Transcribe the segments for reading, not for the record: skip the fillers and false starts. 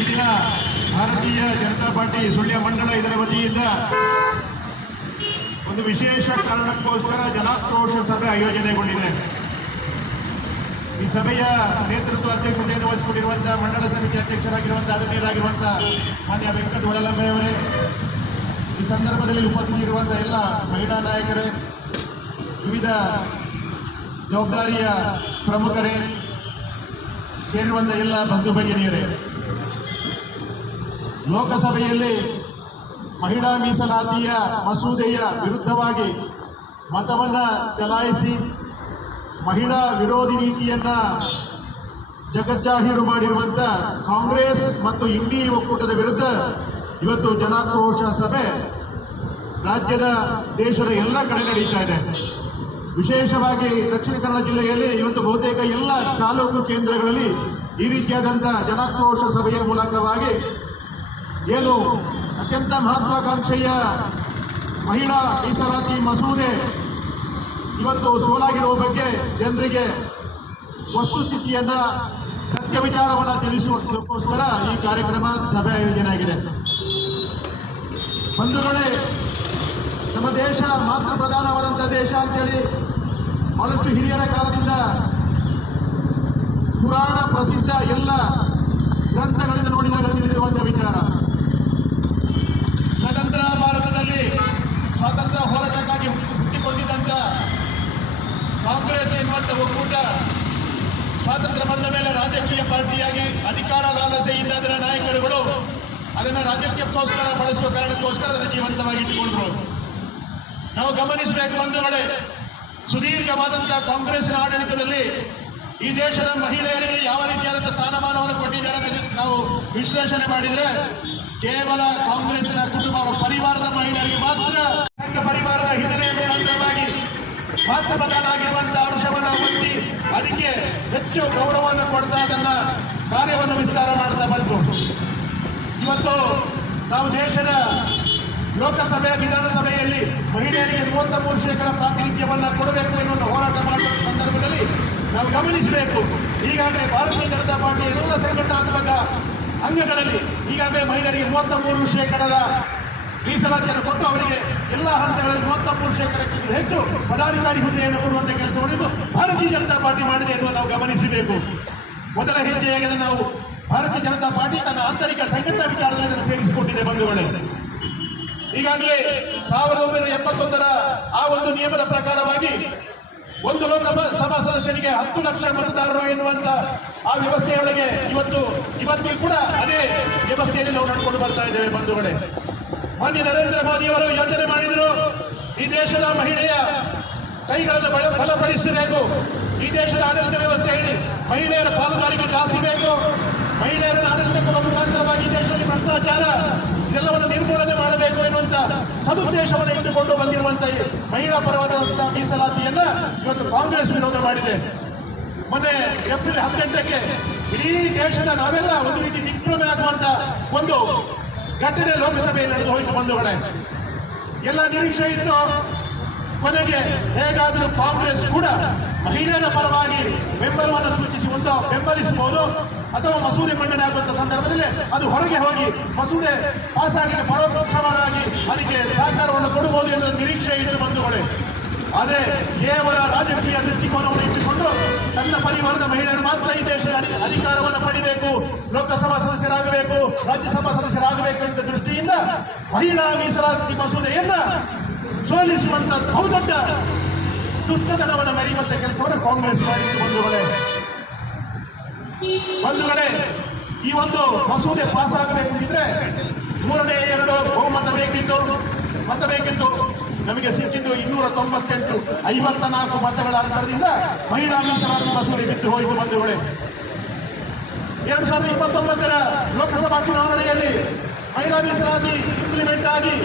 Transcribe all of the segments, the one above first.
ಈ ದಿನ ಭಾರತೀಯ ಜನತಾ ಪಾರ್ಟಿ ಸುಳ್ಯ ಮಂಡಳ ಇದರ ವತಿಯಿಂದ ಒಂದು ವಿಶೇಷ ಕಾರಣಕ್ಕೋಸ್ಕರ ಜನಾಕ್ರೋಶ ಸಭೆ ಆಯೋಜನೆಗೊಂಡಿದೆ. ಈ ಸಭೆಯ ನೇತೃತ್ವ ಅಧ್ಯಕ್ಷತೆಯನ್ನು ವಹಿಸಿಕೊಂಡಿರುವಂತಹ ಮಂಡಳ ಸಮಿತಿ ಅಧ್ಯಕ್ಷರಾಗಿರುವಂತಹ ಆದರಣೀಯರಾಗಿರುವಂತಹ ಮಾನ್ಯ ವೆಂಕಟ ಒಳಲಂಬೆಯವರೇ, ಈ ಸಂದರ್ಭದಲ್ಲಿ ಉಪಸ್ಥಿತರಿರುವಂತಹ ಎಲ್ಲ ಮಹಿಳಾ ನಾಯಕರೇ, ವಿವಿಧ ಜವಾಬ್ದಾರಿಯ ಪ್ರಮುಖರೇ, ಸೇರಿರುವಂಥ ಎಲ್ಲ ಬಂಧು ಭಗಿನಿಯರೇ, ಲೋಕಸಭೆಯಲ್ಲಿ ಮಹಿಳಾ ಮೀಸಲಾತಿಯ ಮಸೂದೆಯ ವಿರುದ್ಧವಾಗಿ ಮತವನ್ನು ಚಲಾಯಿಸಿ ಮಹಿಳಾ ವಿರೋಧಿ ನೀತಿಯನ್ನ ಜಗಜ್ಜಾಹೀರು ಮಾಡಿರುವಂಥ ಕಾಂಗ್ರೆಸ್ ಮತ್ತು ಇಂಡಿ ಒಕ್ಕೂಟದ ವಿರುದ್ಧ ಇವತ್ತು ಜನಾಕ್ರೋಶ ಸಭೆ ರಾಜ್ಯದ ದೇಶದ ಎಲ್ಲ ಕಡೆ ನಡೀತಾ ಇದೆ. ವಿಶೇಷವಾಗಿ ದಕ್ಷಿಣ ಕನ್ನಡ ಜಿಲ್ಲೆಯಲ್ಲಿ ಇವತ್ತು ಬಹುತೇಕ ಎಲ್ಲ ತಾಲೂಕು ಕೇಂದ್ರಗಳಲ್ಲಿ ಈ ರೀತಿಯಾದಂಥ ಜನಾಕ್ರೋಶ ಸಭೆಯ ಮೂಲಕವಾಗಿ ಏನು ಅತ್ಯಂತ ಮಹತ್ವಾಕಾಂಕ್ಷೆಯ ಮಹಿಳಾ ಮೀಸಲಾತಿ ಮಸೂದೆ ಇವತ್ತು ಸೋಲಾಗಿರುವ ಬಗ್ಗೆ ಜನರಿಗೆ ವಸ್ತುಸ್ಥಿತಿಯನ್ನ ಸತ್ಯ ವಿಚಾರವನ್ನು ತಿಳಿಸುವುದಕ್ಕೋಸ್ಕರ ಈ ಕಾರ್ಯಕ್ರಮ ಸಭೆ ಆಯೋಜನೆ ಆಗಿದೆ. ಬಂಧುಗಳೇ, ನಮ್ಮ ದೇಶ ಮಾತೃ ಪ್ರಧಾನವಾದಂಥ ದೇಶ ಅಂತೇಳಿ ಬಹಳಷ್ಟು ಹಿರಿಯರ ಕಾಲದಿಂದ ಪುರಾಣ ಪ್ರಸಿದ್ಧ ಎಲ್ಲ ಗ್ರಂಥಗಳಿಂದ ನೋಡಿದಾಗ ತಿಳಿದಿರುವಂಥ ವಿಚಾರ. ಸ್ವತಂತ್ರ ಭಾರತದಲ್ಲಿ ಸ್ವಾತಂತ್ರ್ಯ ಹೋರಾಟಕ್ಕಾಗಿ ಹುಟ್ಟಿಕೊಂಡಿದ್ದಂಥ ಕಾಂಗ್ರೆಸ್ ಎನ್ನುವಂಥ ಒಕ್ಕೂಟ ಸ್ವಾತಂತ್ರ್ಯ ಬಂದ ಮೇಲೆ ರಾಜಕೀಯ ಪಾರ್ಟಿಯಾಗಿ ಅಧಿಕಾರ ಲಾಲಸೆಯಿಂದ ಅದರ ನಾಯಕರುಗಳು ಅದನ್ನು ರಾಜಕೀಯಕ್ಕೋಸ್ಕರ ಬಳಸುವ ಕಾರಣಕ್ಕೋಸ್ಕರ ಅದನ್ನು ಜೀವಂತವಾಗಿ ಇಟ್ಟುಕೊಂಡ್ರು. ನಾವು ಗಮನಿಸಬೇಕು ಬಂಧುಗಳೇ, ಸುದೀರ್ಘವಾದಂಥ ಕಾಂಗ್ರೆಸ್ನ ಆಡಳಿತದಲ್ಲಿ ಈ ದೇಶದ ಮಹಿಳೆಯರಿಗೆ ಯಾವ ರೀತಿಯಾದಂಥ ಸ್ಥಾನಮಾನವನ್ನು ಕೊಟ್ಟಿದ್ದಾರೆ ನಾವು ವಿಶ್ಲೇಷಣೆ ಮಾಡಿದರೆ ಕೇವಲ ಕಾಂಗ್ರೆಸ್ನ ಕುಟುಂಬ ಪರಿವಾರದ ಮಹಿಳೆಯರಿಗೆ ಮಾತ್ರ ಸಂಘ ಪರಿವಾರದ ಹಿನ್ನೆಲೆಯ ಅಂಗವಾಗಿ ಮಾತೃ ಪ್ರಧಾನ ಆಗಿರುವಂತಹ ಅಂಶವನ್ನು ಒತ್ತಿ ಅದಕ್ಕೆ ಹೆಚ್ಚು ಗೌರವವನ್ನು ಕೊಡ್ತಾ ಅದನ್ನ ಕಾರ್ಯವನ್ನು ವಿಸ್ತಾರ ಮಾಡ್ತಾ ಬಂತು. ಇವತ್ತು ನಾವು ದೇಶದ ಲೋಕಸಭೆ ವಿಧಾನಸಭೆಯಲ್ಲಿ ಮಹಿಳೆಯರಿಗೆ 33% ಪ್ರಾತಿನಿಧ್ಯವನ್ನು ಕೊಡಬೇಕು ಎನ್ನುವ ಹೋರಾಟ ಮಾಡುವ ಸಂದರ್ಭದಲ್ಲಿ ನಾವು ಗಮನಿಸಬೇಕು. ಈಗಾಗಲೇ ಭಾರತೀಯ ಜನತಾ ಪಾರ್ಟಿಯ ಎಲ್ಲ ಸಂಘಟನಾತ್ಮಕ ಅಂಗಗಳಲ್ಲಿ ಈಗಾಗಲೇ ಮಹಿಳೆಯರಿಗೆ 33% ಮೀಸಲಾತಿಯನ್ನು ಕೊಟ್ಟು ಅವರಿಗೆ ಎಲ್ಲ ಹಂತಗಳಲ್ಲಿ 33%ಕ್ಕಿಂತ ಹೆಚ್ಚು ಪದಾಧಿಕಾರಿ ಹುದ್ದೆಯನ್ನು ಕೊಡುವಂಥ ಕೆಲಸವನ್ನು ಭಾರತೀಯ ಜನತಾ ಪಾರ್ಟಿ ಮಾಡಿದೆ ಎಂದು ನಾವು ಗಮನಿಸಬೇಕು. ಮೊದಲ ಹೆಜ್ಜೆಯಾಗಿ ನಾವು ಭಾರತೀಯ ಜನತಾ ಪಾರ್ಟಿ ತನ್ನ ಆಂತರಿಕ ಸಂಘಟನಾ ವಿಚಾರದಲ್ಲಿ ಸೇರಿಸಿಕೊಂಡಿದೆ ಬಂಧುಗಳೇ. ಈಗಾಗಲೇ 1971 ಆ ಒಂದು ನಿಯಮದ ಪ್ರಕಾರವಾಗಿ ಒಂದು ಲೋಕಸಭಾ ಸದಸ್ಯರಿಗೆ 10 ಲಕ್ಷ ಮತದಾರರು ಎನ್ನುವಂತ ಆ ವ್ಯವಸ್ಥೆಯೊಳಗೆ ಇವತ್ತಿಗೂ ಕೂಡ ಅದೇ ವ್ಯವಸ್ಥೆಯಲ್ಲಿ ನಾವು ನಡ್ಕೊಂಡು ಬರ್ತಾ ಇದ್ದೇವೆ ಬಂಧುಗಳೇ. ಮಾನ್ಯ ನರೇಂದ್ರ ಮೋದಿಯವರು ಯೋಚನೆ ಮಾಡಿದರು, ಈ ದೇಶದ ಮಹಿಳೆಯ ಕೈಗಳನ್ನು ಬಲಪಡಿಸಬೇಕು, ಈ ದೇಶದ ಆಡಳಿತ ವ್ಯವಸ್ಥೆಯಲ್ಲಿ ಮಹಿಳೆಯರ ಪಾಲುದಾರಿಕೆ ಜಾಸ್ತಿ ಬೇಕು, ಮಹಿಳೆಯರ ಆಡಳಿತ ಕೊಡುವ ಮುಖಾಂತರವಾಗಿ ದೇಶದಲ್ಲಿ ಭ್ರಷ್ಟಾಚಾರ ಇದೆಲ್ಲವನ್ನು ನಿರ್ಮೂಲನೆ ಮಾಡಬೇಕು ಎನ್ನುವಂಥ ಸದುದ್ದೇಶವನ್ನು ಇಟ್ಟುಕೊಂಡು ಬಂದಿರುವಂಥ ಮಹಿಳಾ ಪರವಾದಂಥ ಮೀಸಲಾತಿಯನ್ನ ಇವತ್ತು ಕಾಂಗ್ರೆಸ್ ವಿರೋಧ ಮಾಡಿದೆ. ಮೊನ್ನೆ ಏಪ್ರಿಲ್ 18ಕ್ಕೆ ಇಡೀ ದೇಶದ ನಾವೆಲ್ಲ ಒಂದು ರೀತಿ ದಿಗ್ಭ್ರಮೆ ಆಗುವಂತ ಒಂದು ಘಟನೆ ಲೋಕಸಭೆಯಲ್ಲಿ ನಡೆದು ಹೋಯಿತು ಬಂಧುಗಳೇ. ಎಲ್ಲ ನಿರೀಕ್ಷೆ ಇತ್ತು, ಕೊನೆಗೆ ಹೇಗಾದರೂ ಕಾಂಗ್ರೆಸ್ ಕೂಡ ಮಹಿಳೆಯರ ಪರವಾಗಿ ಬೆಂಬಲವನ್ನು ಸೂಚಿಸುವಂತ ಬೆಂಬಲಿಸಬಹುದು ಅಥವಾ ಮಸೂದೆ ಮಂಡನೆ ಆಗುವಂಥ ಸಂದರ್ಭದಲ್ಲಿ ಅದು ಹೊರಗೆ ಹೋಗಿ ಮಸೂದೆ ಪಾಸಾಗಿ ಪರೋಕ್ಷವಾಗಿ ಅದಕ್ಕೆ ಸಹಕಾರವನ್ನು ಕೊಡಬಹುದು ಎನ್ನುವ ನಿರೀಕ್ಷೆ ಇತ್ತು ಬಂಧುಗಳೇ. ಆದರೆ ಕೇವಲ ರಾಜಕೀಯ ದೃಷ್ಟಿಕೋನವನ್ನು ಇಟ್ಟುಕೊಂಡು ತನ್ನ ಪರಿವಾರದ ಮಹಿಳೆಯರು ಮಾತ್ರ ಈ ದೇಶದ ಅಧಿಕಾರವನ್ನು ಪಡಿಬೇಕು, ಲೋಕಸಭಾ ಸದಸ್ಯರಾಗಬೇಕು, ರಾಜ್ಯಸಭಾ ಸದಸ್ಯರಾಗಬೇಕು ಎನ್ನುವ ದೃಷ್ಟಿಯಿಂದ ಮಹಿಳಾ ಮೀಸಲಾತಿ ಮಸೂದೆಯನ್ನ ಸೋಲಿಸುವಂತ ಬಹುದೊಡ್ಡ ದುಷ್ಟತನವನ್ನು ಮೆರೆಯುವಂತ ಕೆಲಸವನ್ನು ಕಾಂಗ್ರೆಸ್ ಮಾಡಿತ್ತು ಬಂಧುಗಳೇ. ಈ ಒಂದು ಮಸೂದೆ ಪಾಸ್ ಆಗಬೇಕಿದ್ರೆ 3/2 ಬಹುಮತ ಬೇಕಿತ್ತು. ನಮಗೆ ಸಿಕ್ಕಿದ್ದು 298, 54 ಮತಗಳ ಅಂತರದಿಂದ ಮಹಿಳಾ ಮೀಸಲಾತಿ ಮಸೂದೆ ಬಿದ್ದು ಹೋಯಿತು ಬಂಧುಗಳೇ. 2029 ಲೋಕಸಭಾ ಚುನಾವಣೆಯಲ್ಲಿ ಮಹಿಳಾ ಮೀಸಲಾತಿ ಇಂಪ್ಲಿಮೆಂಟ್ ಆಗಿ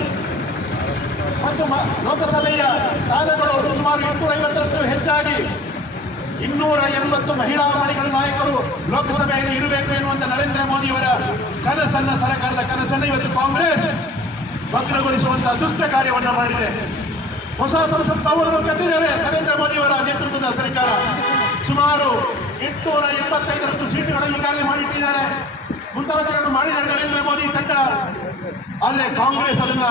ಮತ್ತು ಲೋಕಸಭೆಯ ಸ್ಥಾನಗಳು ಸುಮಾರು 850ರಷ್ಟು ಹೆಚ್ಚಾಗಿ 280 ಮಹಿಳಾ ಮಣಿಗಳ ನಾಯಕರು ಲೋಕಸಭೆಯಲ್ಲಿ ಇರಬೇಕು ಎನ್ನುವಂತ ನರೇಂದ್ರ ಮೋದಿಯವರ ಕನಸನ್ನ, ಸರ್ಕಾರದ ಕನಸನ್ನು ಇವತ್ತು ಕಾಂಗ್ರೆಸ್ ಭಗ್ನಗೊಳಿಸುವಂತಹ ದುಷ್ಟ ಕಾರ್ಯವನ್ನು ಮಾಡಿದೆ. ಹೊಸ ಸಂಸತ್ ಭವನವನ್ನು ಕಟ್ಟಿದ್ದಾರೆ ನರೇಂದ್ರ ಮೋದಿಯವರ ನೇತೃತ್ವದ ಸರ್ಕಾರ. ಸುಮಾರು 875ರಷ್ಟು ಸೀಟುಗಳನ್ನು ಈಗಾಗಲೇ ಮಾಡಿಟ್ಟಿದ್ದಾರೆ. ಮುಂತಾದವುಗಳನ್ನು ಮಾಡಿ ಆದರೆ ಕಾಂಗ್ರೆಸ್ ಅದನ್ನ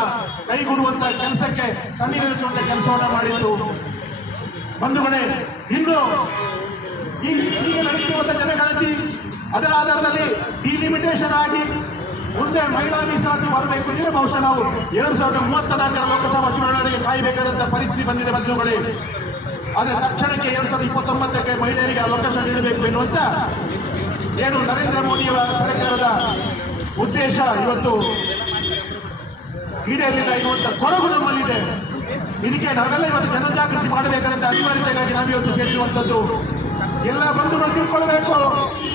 ಕೈಗೂಡುವಂತ ಕೆಲಸಕ್ಕೆ ಕಣ್ಣೀರಿಳಿಸುವಂತ ಕೆಲಸವನ್ನ ಮಾಡಿತ್ತು. ಬಂಧುಗಳೇ, ಇನ್ನು ಈಗ ನಡೆಯುತ್ತಿರುವಂತ ಜನಗಣತಿ ಅದರ ಆಧಾರದಲ್ಲಿ ಡಿಲಿಮಿಟೇಷನ್ ಆಗಿ ಮುಂದೆ ಮಹಿಳಾ ಮೀಸಲಾತಿ ಬರಬೇಕು ಅಂದ್ರೆ ಬಹುಶಃ ನಾವು 2034 ಲೋಕಸಭಾ ಚುನಾವಣೆಗೆ ಕಾಯಬೇಕಾದಂತ ಪರಿಸ್ಥಿತಿ ಬಂದಿದೆ ಬಂಧುಗಳೇ. ಆದರೆ ತಕ್ಷಣಕ್ಕೆ 2029ಕ್ಕೆ ಮಹಿಳೆಯರಿಗೆ ಅವಕಾಶ ನೀಡಬೇಕು ಎನ್ನುವಂತ ಏನು ನರೇಂದ್ರ ಮೋದಿಯವರ ಸರ್ಕಾರದ ಉದ್ದೇಶ ಇವತ್ತು ಈಡೇರಲಿಲ್ಲ ಎನ್ನುವಂತ ಕೊರಗು ನಮ್ಮಲ್ಲಿದೆ. ಇದಕ್ಕೆ ನಾವೆಲ್ಲ ಇವತ್ತು ಜನಜಾಗೃತಿ ಮಾಡಬೇಕಾದಂತ ಅನಿವಾರ್ಯತೆಗಾಗಿ ನಾವಿವತ್ತು ಸೇರಿರುವಂತದ್ದು. ಎಲ್ಲ ಬಂಧುಗಳು ತಿಳ್ಕೊಳ್ಬೇಕು,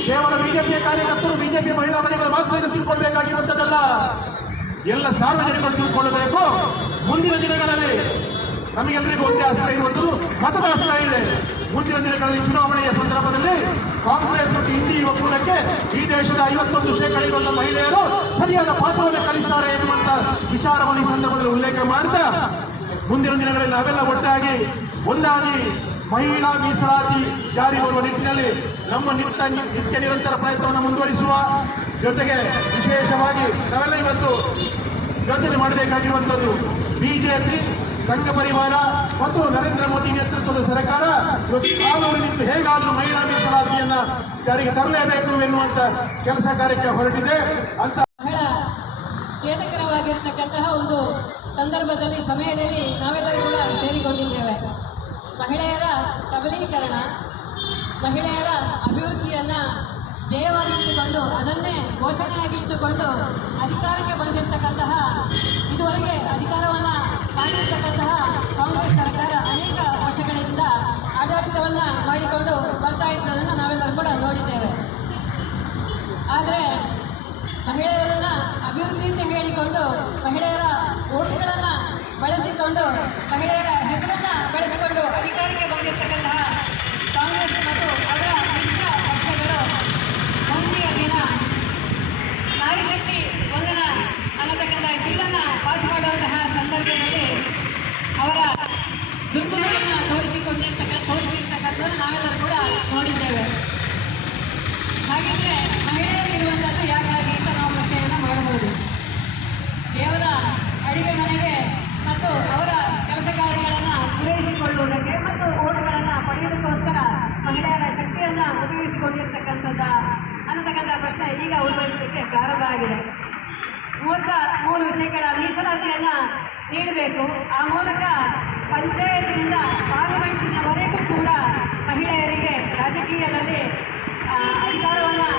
ಕೇವಲ ಬಿಜೆಪಿಯ ಕಾರ್ಯಕರ್ತರು ಬಿಜೆಪಿ ಮಹಿಳಾ ಮನೆಗಳು ಮಾತ್ರ ತಿಳ್ಕೊಳ್ಬೇಕಾಗಿರುವಂತದ್ದಲ್ಲ, ಎಲ್ಲ ಸಾರ್ವಜನಿಕರು ತಿಳ್ಕೊಳ್ಬೇಕು. ಮುಂದಿನ ದಿನಗಳಲ್ಲಿ ನಮಗೆಲ್ಲರಿಗೂ ಒಂದೇ ಅಸ್ತ್ರ ಇರುವಂಥದ್ದು ಮತದ ಅಸ್ತ್ರ ಇದೆ. ಮುಂದಿನ ದಿನಗಳಲ್ಲಿ ಚುನಾವಣೆಯ ಸಂದರ್ಭದಲ್ಲಿ ಕಾಂಗ್ರೆಸ್ ಮತ್ತು ಇಂಡಿ ಒಕ್ಕೂಟಕ್ಕೆ ಈ ದೇಶದ 51% ಇರುವಂತಹ ಮಹಿಳೆಯರು ಸರಿಯಾದ ಪಾತ್ರವನ್ನು ಕಲಿಸ್ತಾರೆ ಎನ್ನುವಂತ ವಿಚಾರವನ್ನು ಈ ಸಂದರ್ಭದಲ್ಲಿ ಉಲ್ಲೇಖ ಮಾಡ್ತಾ ಮುಂದಿನ ದಿನಗಳಲ್ಲಿ ನಾವೆಲ್ಲ ಒಟ್ಟಾಗಿ ಒಂದಾಗಿ ಮಹಿಳಾ ಮೀಸಲಾತಿ ಜಾರಿ ಬರುವ ನಿಟ್ಟಿನಲ್ಲಿ ನಮ್ಮ ನಿತ್ಯ ನಿರಂತರ ಪ್ರಯತ್ನವನ್ನು ಮುಂದುವರಿಸುವ ಜೊತೆಗೆ ವಿಶೇಷವಾಗಿ ನಾವೆಲ್ಲ ಇವತ್ತು ಯೋಚನೆ ಮಾಡಬೇಕಾಗಿರುವಂಥದ್ದು ಬಿಜೆಪಿ, ಸಂಘ ಪರಿವಾರ ಮತ್ತು ನರೇಂದ್ರ ಮೋದಿ ನೇತೃತ್ವದ ಸರ್ಕಾರ ಇವತ್ತು ಕಾನೂನಿನಿಂದ ಹೇಗಾದರೂ ಮಹಿಳಾ ಮೀಸಲಾತಿಯನ್ನ ಜಾರಿಗೆ ತರಲೇಬೇಕು ಎನ್ನುವಂತ ಕೆಲಸ ಕಾರ್ಯಕ್ಕೆ ಹೊರಟಿದೆ ಅಂತ ಬಹಳ ಖೇದಕರವಾಗಿರ್ತಕ್ಕಂತಹ ಒಂದು ಸಂದರ್ಭದಲ್ಲಿ ಸಮಯದಲ್ಲಿ ನಾವೆಲ್ಲರೂ ಕೂಡ ಸೇರಿಕೊಂಡಿದ್ದೇವೆ. ಮಹಿಳೆಯರ ಸಬಲೀಕರಣ, ಮಹಿಳೆಯರ ಅಭಿವೃದ್ಧಿಯನ್ನು ಧ್ಯೇಯವಾಗಿಟ್ಟುಕೊಂಡು ಅದನ್ನೇ ಘೋಷಣೆಯಾಗಿಟ್ಟುಕೊಂಡು ಅಧಿಕಾರಕ್ಕೆ ಬಂದಿರತಕ್ಕಂತಹ ಇದುವರೆಗೆ ಅಧಿಕಾರವನ್ನು ಮಾಡಿರ್ತಕ್ಕಂತಹ ಕಾಂಗ್ರೆಸ್ ಸರ್ಕಾರ ಅನೇಕ ವರ್ಷಗಳಿಂದ ಆಡಳಿತವನ್ನು ಮಾಡಿಕೊಂಡು ಬರ್ತಾ ಇದ್ದದನ್ನು ನಾವೆಲ್ಲರೂ ಕೂಡ ನೋಡಿದ್ದೇವೆ. ಆದರೆ ಮಹಿಳೆಯರನ್ನು ಅಭಿವೃದ್ಧಿ ಅಂತ ಹೇಳಿಕೊಂಡು ಮಹಿಳೆಯರ ಓಟುಗಳನ್ನು ಬಳಸಿಕೊಂಡು ಮಹಿಳೆಯರ ಹೆಸರನ್ನು ಬಳಸಿಕೊಂಡು ಅಧಿಕಾರಕ್ಕೆ ಬಂದಿರತಕ್ಕಂತಹ ಕಾಂಗ್ರೆಸ್ ಮತ್ತು ಅದರ ಮಿತ್ರ ಪಕ್ಷಗಳು ಮುಂದಿನ ದಿನ ನಾರಿ ಶಕ್ತಿ ವಂದನ ಅನ್ನತಕ್ಕಂಥ ಬಿಲ್ಲನ್ನು ಪಾಸ್ ಮಾಡುವಂತಹ ಸಂದರ್ಭದಲ್ಲಿ ಅವರ ದುರ್ಬಲವನ್ನು ತೋರಿಸಿರ್ತಕ್ಕಂಥದ್ದು ನಾವೆಲ್ಲರೂ ಕೂಡ ನೋಡಿದ್ದೇವೆ. ಹಾಗಿದ್ರೆ ಮಹಿಳೆಯರಿರುವಂಥದ್ದು ಯಾಕಾಗಿ ಅಂತ ನಾವು ಪ್ರಶ್ನೆಯನ್ನು ಮಾಡಬಹುದು. ಕೇವಲ ಅಡಿಗೆ ಮನೆಗೆ ಮತ್ತು ಅವರ ಕೆಲಸ ಕಾರ್ಯಗಳನ್ನು ಪೂರೈಸಿಕೊಳ್ಳುವುದಕ್ಕೆ ಮತ್ತು ಓಟುಗಳನ್ನು ಪಡೆಯುವುದಕ್ಕೋಸ್ಕರ ಮಹಿಳೆಯರ ಶಕ್ತಿಯನ್ನು ಉಪಯೋಗಿಸಿಕೊಂಡಿರ್ತಕ್ಕಂಥದ್ದ ಅನ್ನತಕ್ಕಂಥ ಪ್ರಶ್ನೆ ಈಗ ಉದ್ಭವಿಸಲಿಕ್ಕೆ ಪ್ರಾರಂಭ ಆಗಿದೆ. 33% ಮೀಸಲಾತಿಯನ್ನು ನೀಡಬೇಕು. ಆ ಮೂಲಕ ಪಂಚಾಯತಿನಿಂದ ಪಾರ್ಲಿಮೆಂಟಿನವರೆಗೂ ಕೂಡ ಮಹಿಳೆಯರಿಗೆ ರಾಜಕೀಯದಲ್ಲಿ ಅಧಿಕಾರವನ್ನು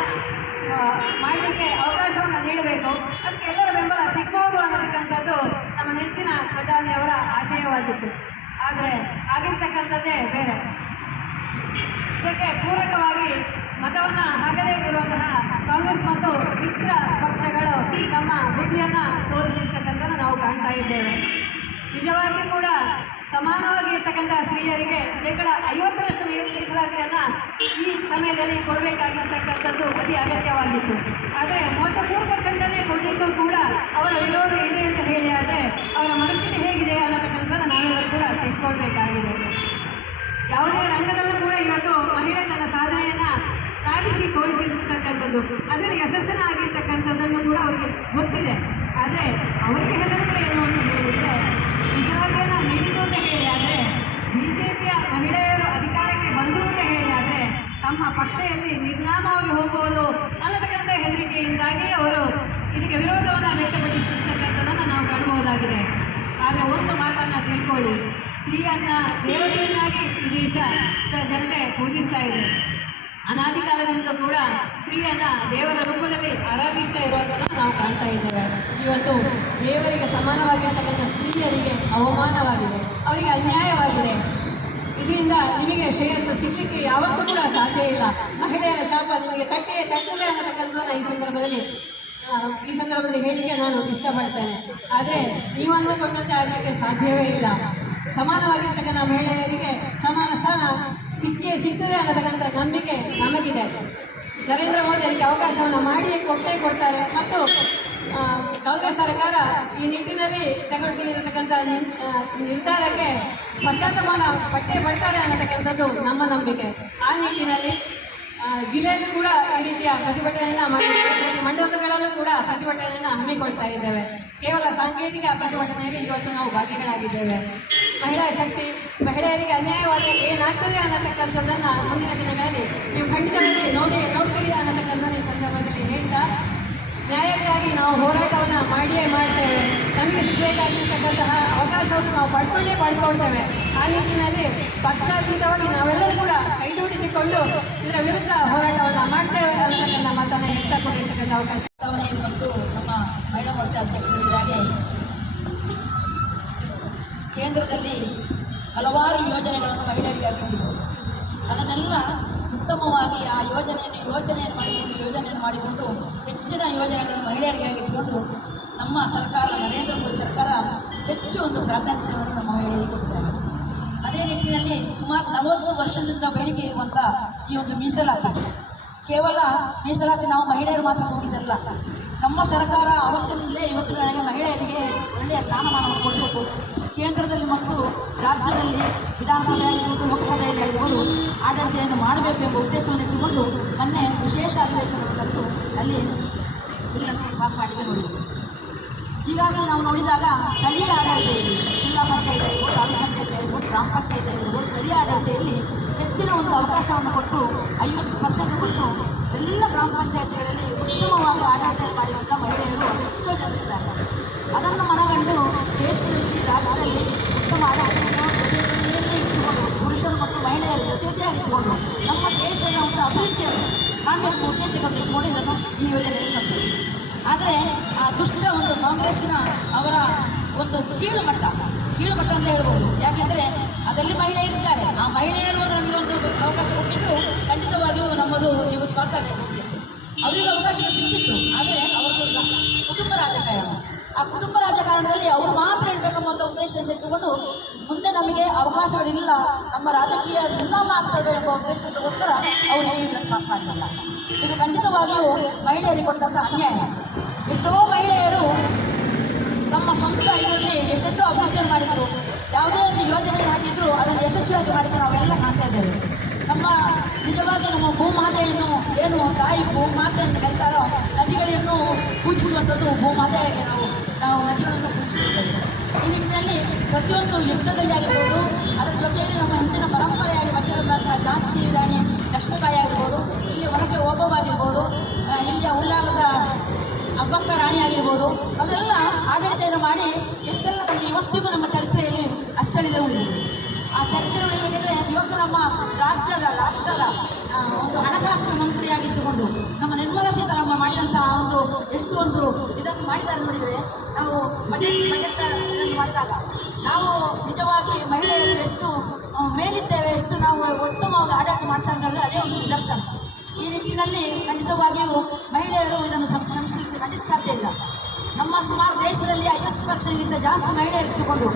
ಮಾಡಲಿಕ್ಕೆ ಅವಕಾಶವನ್ನು ನೀಡಬೇಕು. ಅದಕ್ಕೆ ಎಲ್ಲರ ಬೆಂಬಲ ಸಿಗ್ಬೋದು ಅನ್ನತಕ್ಕಂಥದ್ದು ನಮ್ಮ ನೆಚ್ಚಿನ ಪ್ರಧಾನಿಯವರ ಆಶಯವಾಗಿತ್ತು. ಆದರೆ ಆಗಿರ್ತಕ್ಕಂಥದ್ದೇ ಬೇರೆ. ಇದಕ್ಕೆ ಪೂರಕವಾಗಿ ಮತವನ್ನು ಹಾಕದೇ ಇರುವಂತಹ ಕಾಂಗ್ರೆಸ್ ಮತ್ತು ಮಿತ್ರ ಪಕ್ಷಗಳು ತಮ್ಮ ಬುದ್ಧಿಯನ್ನು ತೋರಿಸಿರ್ತಕ್ಕಂಥದ್ದು ನಾವು ಕಾಣ್ತಾ ಇದ್ದೇವೆ. ನಿಜವಾಗಿಯೂ ಕೂಡ ಸಮಾನವಾಗಿ ಇರ್ತಕ್ಕಂತಹ ಸ್ತ್ರೀಯರಿಗೆ 50% ಮೀಸಲಾತಿಯನ್ನು ಈ ಸಮಯದಲ್ಲಿ ಕೊಡಬೇಕಾಗಿರ್ತಕ್ಕಂಥದ್ದು ಅತಿ ಅಗತ್ಯವಾಗಿತ್ತು. ಆದರೆ 33%ನೇ ಕೊಡಲಿಕ್ಕೂ ಕೂಡ ಅವರ ವಿರೋಧ ಇದೆ ಅಂತ ಹೇಳಿ ಆದರೆ ಅವರ ಮನಸ್ಥಿತಿ ಹೇಗಿದೆ ಅನ್ನತಕ್ಕಂಥದ್ದು ನಾವೆಲ್ಲರೂ ಕೂಡ ತಿಳ್ಕೊಳ್ಬೇಕಾಗಿದೆ. ಯಾವುದೇ ರಂಗದಲ್ಲೂ ಕೂಡ ಇವತ್ತು ಮಹಿಳೆ ತನ್ನ ಸಾಧನೆಯನ್ನು ಸಾಧಿಸಿ ತೋರಿಸಿರ್ತಕ್ಕಂಥದ್ದು, ಅದರಲ್ಲಿ ಯಶಸ್ಸನ್ನು ಆಗಿರ್ತಕ್ಕಂಥದ್ದನ್ನು ಕೂಡ ಅವರಿಗೆ ಗೊತ್ತಿದೆ. ಆದರೆ ಅವರಿಗೆ ಹೆದರಿಕೆ ಏನು ಅಂತ ಹೇಳಿದರೆ ಮೀಸಲಾತಿಯನ್ನು ನೀಡಿತು ಅಂತ ಹೇಳಿ ಆದರೆ ಬಿಜೆಪಿಯ ಮಹಿಳೆಯರು ಅಧಿಕಾರಕ್ಕೆ ಬಂದರು ಅಂತ ಹೇಳಿ ಆದರೆ ತಮ್ಮ ಪಕ್ಷದಲ್ಲಿ ನಿರ್ನಾಮವಾಗಿ ಹೋಗುವುದು ಅನ್ನತಕ್ಕಂಥ ಹೆದರಿಕೆಯಿಂದಾಗಿ ಅವರು ಇದಕ್ಕೆ ವಿರೋಧವನ್ನು ವ್ಯಕ್ತಪಡಿಸಿರ್ತಕ್ಕಂಥದ್ದನ್ನು ನಾವು ಕಾಣಬಹುದಾಗಿದೆ. ಆದರೆ ಒಂದು ಮಾತನ್ನು ತಿಳ್ಕೊಳ್ಳಿ, ಸ್ತ್ರೀಯನ್ನು ದೇವತೆಯನ್ನಾಗಿ ಈ ದೇಶ ಜನತೆ ಪೂಜಿಸ್ತಾ ಇದೆ. ಅನಾದಿ ಕಾಲದಿಂದ ಕೂಡ ಸ್ತ್ರೀಯನ್ನು ದೇವರ ರೂಪದಲ್ಲಿ ಆರಾಧಿಸ್ತಾ ಇರುವುದನ್ನು ನಾವು ಕಾಣ್ತಾ ಇದ್ದೇವೆ. ಇವತ್ತು ದೇವರಿಗೆ ಸಮಾನವಾಗಿರ್ತಕ್ಕಂಥ ಸ್ತ್ರೀಯರಿಗೆ ಅವಮಾನವಾಗಿದೆ, ಅವರಿಗೆ ಅನ್ಯಾಯವಾಗಿದೆ. ಇದರಿಂದ ನಿಮಗೆ ಶ್ರೇಯಸ್ಸು ಸಿಗಲಿಕ್ಕೆ ಯಾವತ್ತೂ ಕೂಡ ಸಾಧ್ಯ ಇಲ್ಲ. ಮಹಿಳೆಯರ ಶಾಪ ನಿಮಗೆ ತಟ್ಟದೆ ಅನ್ನತಕ್ಕಂಥದ್ದನ್ನು ಈ ಸಂದರ್ಭದಲ್ಲಿ ಹೇಳಿಕೆ ನಾನು ಇಷ್ಟಪಡ್ತೇನೆ. ಆದರೆ ನೀವನ್ನು ಕೊಟ್ಟಂತೆ ಆಗಲಿಕ್ಕೆ ಸಾಧ್ಯವೇ ಇಲ್ಲ. ಸಮಾನವಾಗಿರ್ತಕ್ಕಂಥ ಮಹಿಳೆಯರಿಗೆ ಸಮಾನ ಸ್ಥಾನ ಸಿಗ್ತದೆ ಅನ್ನತಕ್ಕಂಥ ನಂಬಿಕೆ ನಮಗಿದೆ. ನರೇಂದ್ರ ಮೋದಿ ಅದಕ್ಕೆ ಅವಕಾಶವನ್ನು ಮಾಡಿಯೇ ಕೊಡ್ತಾರೆ ಮತ್ತು ಕಾಂಗ್ರೆಸ್ ಸರ್ಕಾರ ಈ ನಿಟ್ಟಿನಲ್ಲಿ ತೆಗೆದುಕೊಂಡಿರತಕ್ಕಂಥ ನಿರ್ಧಾರಕ್ಕೆ ಪಶ್ಚಾತ್ತಾಪನ ಪಡ್ತಾರೆ ಅನ್ನತಕ್ಕಂಥದ್ದು ನಮ್ಮ ನಂಬಿಕೆ. ಆ ನಿಟ್ಟಿನಲ್ಲಿ ಜಿಲ್ಲೆಯಲ್ಲೂ ಕೂಡ ಈ ರೀತಿಯ ಪ್ರತಿಭಟನೆಯನ್ನು ಮಾಡಿದ್ದಾರೆ. ಮಂಡಲಗಳಲ್ಲೂ ಕೂಡ ಪ್ರತಿಭಟನೆಯನ್ನು ಹಮ್ಮಿಕೊಳ್ತಾ ಇದ್ದೇವೆ. ಕೇವಲ ಸಾಂಕೇತಿಕ ಪ್ರತಿಭಟನೆಯಲ್ಲಿ ಇವತ್ತು ನಾವು ಭಾಗಿಗಳಾಗಿದ್ದೇವೆ. ಮಹಿಳಾ ಶಕ್ತಿ, ಮಹಿಳೆಯರಿಗೆ ಅನ್ಯಾಯವಾದ ಏನಾಗ್ತದೆ ಅನ್ನತಕ್ಕಂಥದ್ದನ್ನು ಮುಂದಿನ ದಿನಗಳಲ್ಲಿ ನೀವು ಖಂಡಿತವಾಗಿ ನೋಡ್ತೀರಿ ಅನ್ನತಕ್ಕಂಥದ್ದು ಈ ಸಂದರ್ಭದಲ್ಲಿ ಹೇಳ್ತಾ, ನ್ಯಾಯಕ್ಕಾಗಿ ನಾವು ಹೋರಾಟವನ್ನು ಮಾಡಿಯೇ ಮಾಡ್ತೇವೆ. ನಮಗೆ ಸಿಗಬೇಕಾಗಿರ್ತಕ್ಕಂತಹ ಅವಕಾಶವನ್ನು ನಾವು ಪಡ್ಕೊಳ್ತೇವೆ. ಆ ನಿಟ್ಟಿನಲ್ಲಿ ಪಕ್ಷಾತೀತವಾಗಿ ನಾವೆಲ್ಲರೂ ಕೂಡ ಕೈಜೋಡಿಸಿಕೊಂಡು ಇದರ ವಿರುದ್ಧ ಹೋರಾಟವನ್ನು ಮಾಡ್ತೇವೆ ಅನ್ನತಕ್ಕಂಥ ಮಾತನ್ನು ಹೇಳ್ತಾ ಕೊಟ್ಟಿರ್ತಕ್ಕಂಥ ಅವಕಾಶ ಮತ್ತು ನಮ್ಮ ಮಹಿಳಾ ಮೋರ್ಚಾ ಅಧ್ಯಕ್ಷರಾಗಿ ಕೇಂದ್ರದಲ್ಲಿ ಹಲವಾರು ಯೋಜನೆಗಳನ್ನು ಮಹಿಳೆಯರಿಗೆ ಹಾಕಿಕೊಂಡಿದ್ದರು. ಅದನ್ನೆಲ್ಲ ಉತ್ತಮವಾಗಿ ಆ ಯೋಜನೆಯನ್ನು ಮಾಡಿಕೊಂಡು ಹೆಚ್ಚಿನ ಯೋಜನೆಗಳನ್ನು ಮಹಿಳೆಯರಿಗೆ ಇಟ್ಟುಕೊಂಡು ನಮ್ಮ ಸರ್ಕಾರ, ನರೇಂದ್ರ ಮೋದಿ ಸರ್ಕಾರ ಹೆಚ್ಚು ಒಂದು ಪ್ರಾಧಾನ್ಯತೆಯನ್ನು ನಮ್ಮ ಮಹಿಳೆಯರಿಗೆ ಕೊಟ್ಟಿದ್ದಾರೆ. ಅದೇ ನಿಟ್ಟಿನಲ್ಲಿ ಸುಮಾರು 40 ವರ್ಷದಿಂದ ಬೇಡಿಕೆ ಇರುವಂಥ ಈ ಒಂದು ಮೀಸಲಾತಿ, ಕೇವಲ ಮೀಸಲಾತಿ ನಾವು ಮಹಿಳೆಯರು ಮಾತ್ರ ಹೋಗಿದ್ದಲ್ಲ. ನಮ್ಮ ಸರ್ಕಾರ ಅವತ್ತಿನಿಂದಲೇ ಇವತ್ತಿನವರೆಗೆ ಮಹಿಳೆಯರಿಗೆ ಒಳ್ಳೆಯ ಸ್ಥಾನಮಾನವನ್ನು ಕೊಡಬೇಕು. ಕೇಂದ್ರದಲ್ಲಿ ಮತ್ತು ರಾಜ್ಯದಲ್ಲಿ ವಿಧಾನಸಭೆ ಆಗಿರ್ಬೋದು, ಲೋಕಸಭೆಯಲ್ಲಿ ಆಗಿರ್ಬೋದು ಆಡಳಿತೆಯನ್ನು ಮಾಡಬೇಕು ಎಂಬ ಉದ್ದೇಶವನ್ನು ಇಟ್ಟುಕೊಂಡು ಮೊನ್ನೆ ವಿಶೇಷ ಅಧಿವೇಶನವನ್ನು ಕರೆದು ಅಲ್ಲಿ ಬಿಲ್ಲನ್ನು ಪಾಸ್ ಮಾಡಲಿಕ್ಕೆ ನೋಡಿದರು. ಹೀಗಾಗಿ ನಾವು ನೋಡಿದಾಗ ಸ್ಥಳೀಯ ಆಡಳಿತೆಯಲ್ಲಿ ಜಿಲ್ಲಾ ಪಂಚಾಯತ್ ಆಗಿರ್ಬೋದು, ತಾಲೂಕು ಪಂಚಾಯತ್ ಆಗಿರ್ಬೋದು, ಗ್ರಾಮ ಪಂಚಾಯತ್ ಆಗಿರ್ಬೋದು, ಸ್ಥಳೀಯ ಆಡಳಿತೆಯಲ್ಲಿ ಹೆಚ್ಚಿನ ಒಂದು ಅವಕಾಶವನ್ನು ಕೊಟ್ಟು 50% ಕೊಟ್ಟು ಎಲ್ಲ ಗ್ರಾಮ ಪಂಚಾಯತಿಗಳಲ್ಲಿ ಉತ್ತಮವಾಗಿ ಆಡಳಿತ ಮಾಡಿರುವಂಥ ಮಹಿಳೆಯರು ಎಷ್ಟೋ ಜನರಿದ್ದಾರೆ. ಅದನ್ನು ಮನಗಂಡು ದೇಶದಲ್ಲಿ, ರಾಜ್ಯದಲ್ಲಿ ಉತ್ತಮ ಆಡಳಿತವನ್ನು ಜೊತೆಯಲ್ಲಿ ಇಟ್ಟುಕೊಂಡು ಪುರುಷರು ಮತ್ತು ಮಹಿಳೆಯರ ಜೊತೆಯೇ ಇಟ್ಟುಕೊಂಡು ನಮ್ಮ ದೇಶದ ಒಂದು ಅಭಿವೃದ್ಧಿಯನ್ನು ಕಾಣಬೇಕು ಉದ್ದೇಶಗಳನ್ನು ಇಟ್ಟುಕೊಂಡು ಇದನ್ನು ಈ ಯೋಜನೆಯನ್ನು ತಂದರು. ಆದರೆ ಆ ದುಷ್ಟ ಒಂದು ಕಾಂಗ್ರೆಸ್ಸಿನ ಅವರ ಒಂದು ಕೀಳುಮಟ್ಟ ಅಂತ ಹೇಳ್ಬೋದು. ಯಾಕೆಂದರೆ ಅದರಲ್ಲಿ ಮಹಿಳೆಯರಿದ್ದಾರೆ. ಆ ಮಹಿಳೆಯರು ನಮಗೆ ಒಂದು ಅವಕಾಶ ಕೊಟ್ಟಿದ್ದು ಖಂಡಿತವಾಗಿಯೂ ನಮ್ಮದು ಇವತ್ತು ಪಾಸ್ ಆಗ್ತಿತ್ತು. ಅವರಿಗೆ ಅವಕಾಶ ಸಿಕ್ಕಿತ್ತು. ಆದರೆ ಅವರದ್ದು ಕುಟುಂಬ ರಾಜಕಾರಣ, ಆ ಕುಟುಂಬ ರಾಜಕಾರಣದಲ್ಲಿ ಅವರು ಮಾತ್ರ ಇರಬೇಕೆಂಬ ಉದ್ದೇಶದಿಂದ ಇಟ್ಟುಕೊಂಡು ಮುಂದೆ ನಮಗೆ ಅವಕಾಶಗಳಿಲ್ಲ, ನಮ್ಮ ರಾಜಕೀಯ ನಿರ್ನಾಮ ಆಗ್ತದೆ ಎಂಬ ಉದ್ದೇಶಕ್ಕೋಸ್ಕರ ಅವರು ಈ ಪಾಸ್ ಮಾಡಲಿಲ್ಲ. ಇದು ಖಂಡಿತವಾಗಿಯೂ ಮಹಿಳೆಯರಿಗೆ ಕೊಟ್ಟಂಥ ಅನ್ಯಾಯ. ಎಷ್ಟೋ ಮಹಿಳೆಯರು ನಮ್ಮ ಸ್ವಂತ ಇದರಲ್ಲಿ ಎಷ್ಟೆಷ್ಟೋ ಅಭಿವೃದ್ಧಿಯನ್ನು ಮಾಡಿದ್ರು. ಯಾವುದೇ ಒಂದು ಯೋಜನೆ ಹಾಕಿದ್ರು ಅದನ್ನು ಯಶಸ್ವಿಯಾಗಿ ಮಾಡಿದ್ದು ನಾವೆಲ್ಲ ಕಾಣ್ತಾ ಇದ್ದೇವೆ. ನಿಜವಾಗಿ ನಮ್ಮ ಭೂಮಾತೆಯನ್ನು ಏನು ತಾಯಿ ಭೂಮಾತೆ ಅಂತ ಕರೀತಾರೋ, ನದಿಗಳನ್ನು ಪೂಜಿಸುವಂಥದ್ದು ಭೂಮಾತೆಯಾಗಿ ನಾವು ನದಿಗಳನ್ನು ಪೂಜಿಸುತ್ತೇವೆ. ಈ ನಿಟ್ಟಿನಲ್ಲಿ ಪ್ರತಿಯೊಂದು ಯುದ್ಧದಲ್ಲಿ ಆಗಿರ್ಬೋದು, ಅದರ ಜೊತೆಯಲ್ಲಿ ನಮ್ಮ ಹಿಂದಿನ ಪರಂಪರೆಯಾಗಿ ಬಂದಿರುವಂತಹ ಝಾನ್ಸಿ ರಾಣಿ ಲಕ್ಷ್ಮೀಬಾಯಿ ಆಗಿರ್ಬೋದು, ಇಲ್ಲಿ ಹೊರಗೆ ಓಬವ್ವಾಗಿರ್ಬೋದು, ಇಲ್ಲಿಯ ಉಳ್ಳಾಲದ ಅಬ್ಬಕ್ಕ ರಾಣಿ ಆಗಿರ್ಬೋದು, ಅವರೆಲ್ಲ ಆಡಳಿತೆಯನ್ನು ಮಾಡಿ ಎಷ್ಟೆಲ್ಲ ನಮಗೆ ಇವತ್ತಿಗೂ ನಮ್ಮ ಚರಿತ್ರೆಯಲ್ಲಿ ಅಚ್ಚಳಿದೆ ಉಳಿದಿದೆ. ಆ ಚರಿತ್ರೆ ಉಳಿಬೇಕೆಂದರೆ ಇವತ್ತು ನಮ್ಮ ರಾಷ್ಟ್ರದ ಒಂದು ಹಣಕಾಸಿನ ಮಂತ್ರಿಯಾಗಿದ್ದುಕೊಂಡು ನಮ್ಮ ನಿರ್ಮಲಾ ಸೀತಾರಾಮನ್ ಮಾಡಿದಂತಹ ಎಷ್ಟು ಒಂದು ಇದನ್ನು ಮಾಡಿದ್ದಾರೆ ನೋಡಿದರೆ, ನಾವು ಬಜೆಟ್ ಇದನ್ನು ಮಾಡಿದಾಗ ನಾವು ನಿಜವಾಗಿ ಮಹಿಳೆಯರು ಎಷ್ಟು ಮೇಲಿದ್ದೇವೆ, ಎಷ್ಟು ನಾವು ಉತ್ತಮವಾಗಿ ಆಡಳಿತ ಮಾಡ್ತಾ ಇದ್ದಾರೆ, ಅದೇ ಒಂದು ನಿದರ್ಶನ. ಈ ನಿಟ್ಟಿನಲ್ಲಿ ಖಂಡಿತವಾಗಿಯೂ ಮಹಿಳೆಯರು ಇದನ್ನು ಶ್ರಮಿಸಲಿಕ್ಕೆ ಖಂಡಿತ ಸಾಧ್ಯ ಇಲ್ಲ. ನಮ್ಮ ಸುಮಾರು ದೇಶದಲ್ಲಿ 50% ಜಾಸ್ತಿ ಮಹಿಳೆಯರು ಇಟ್ಟುಕೊಂಡು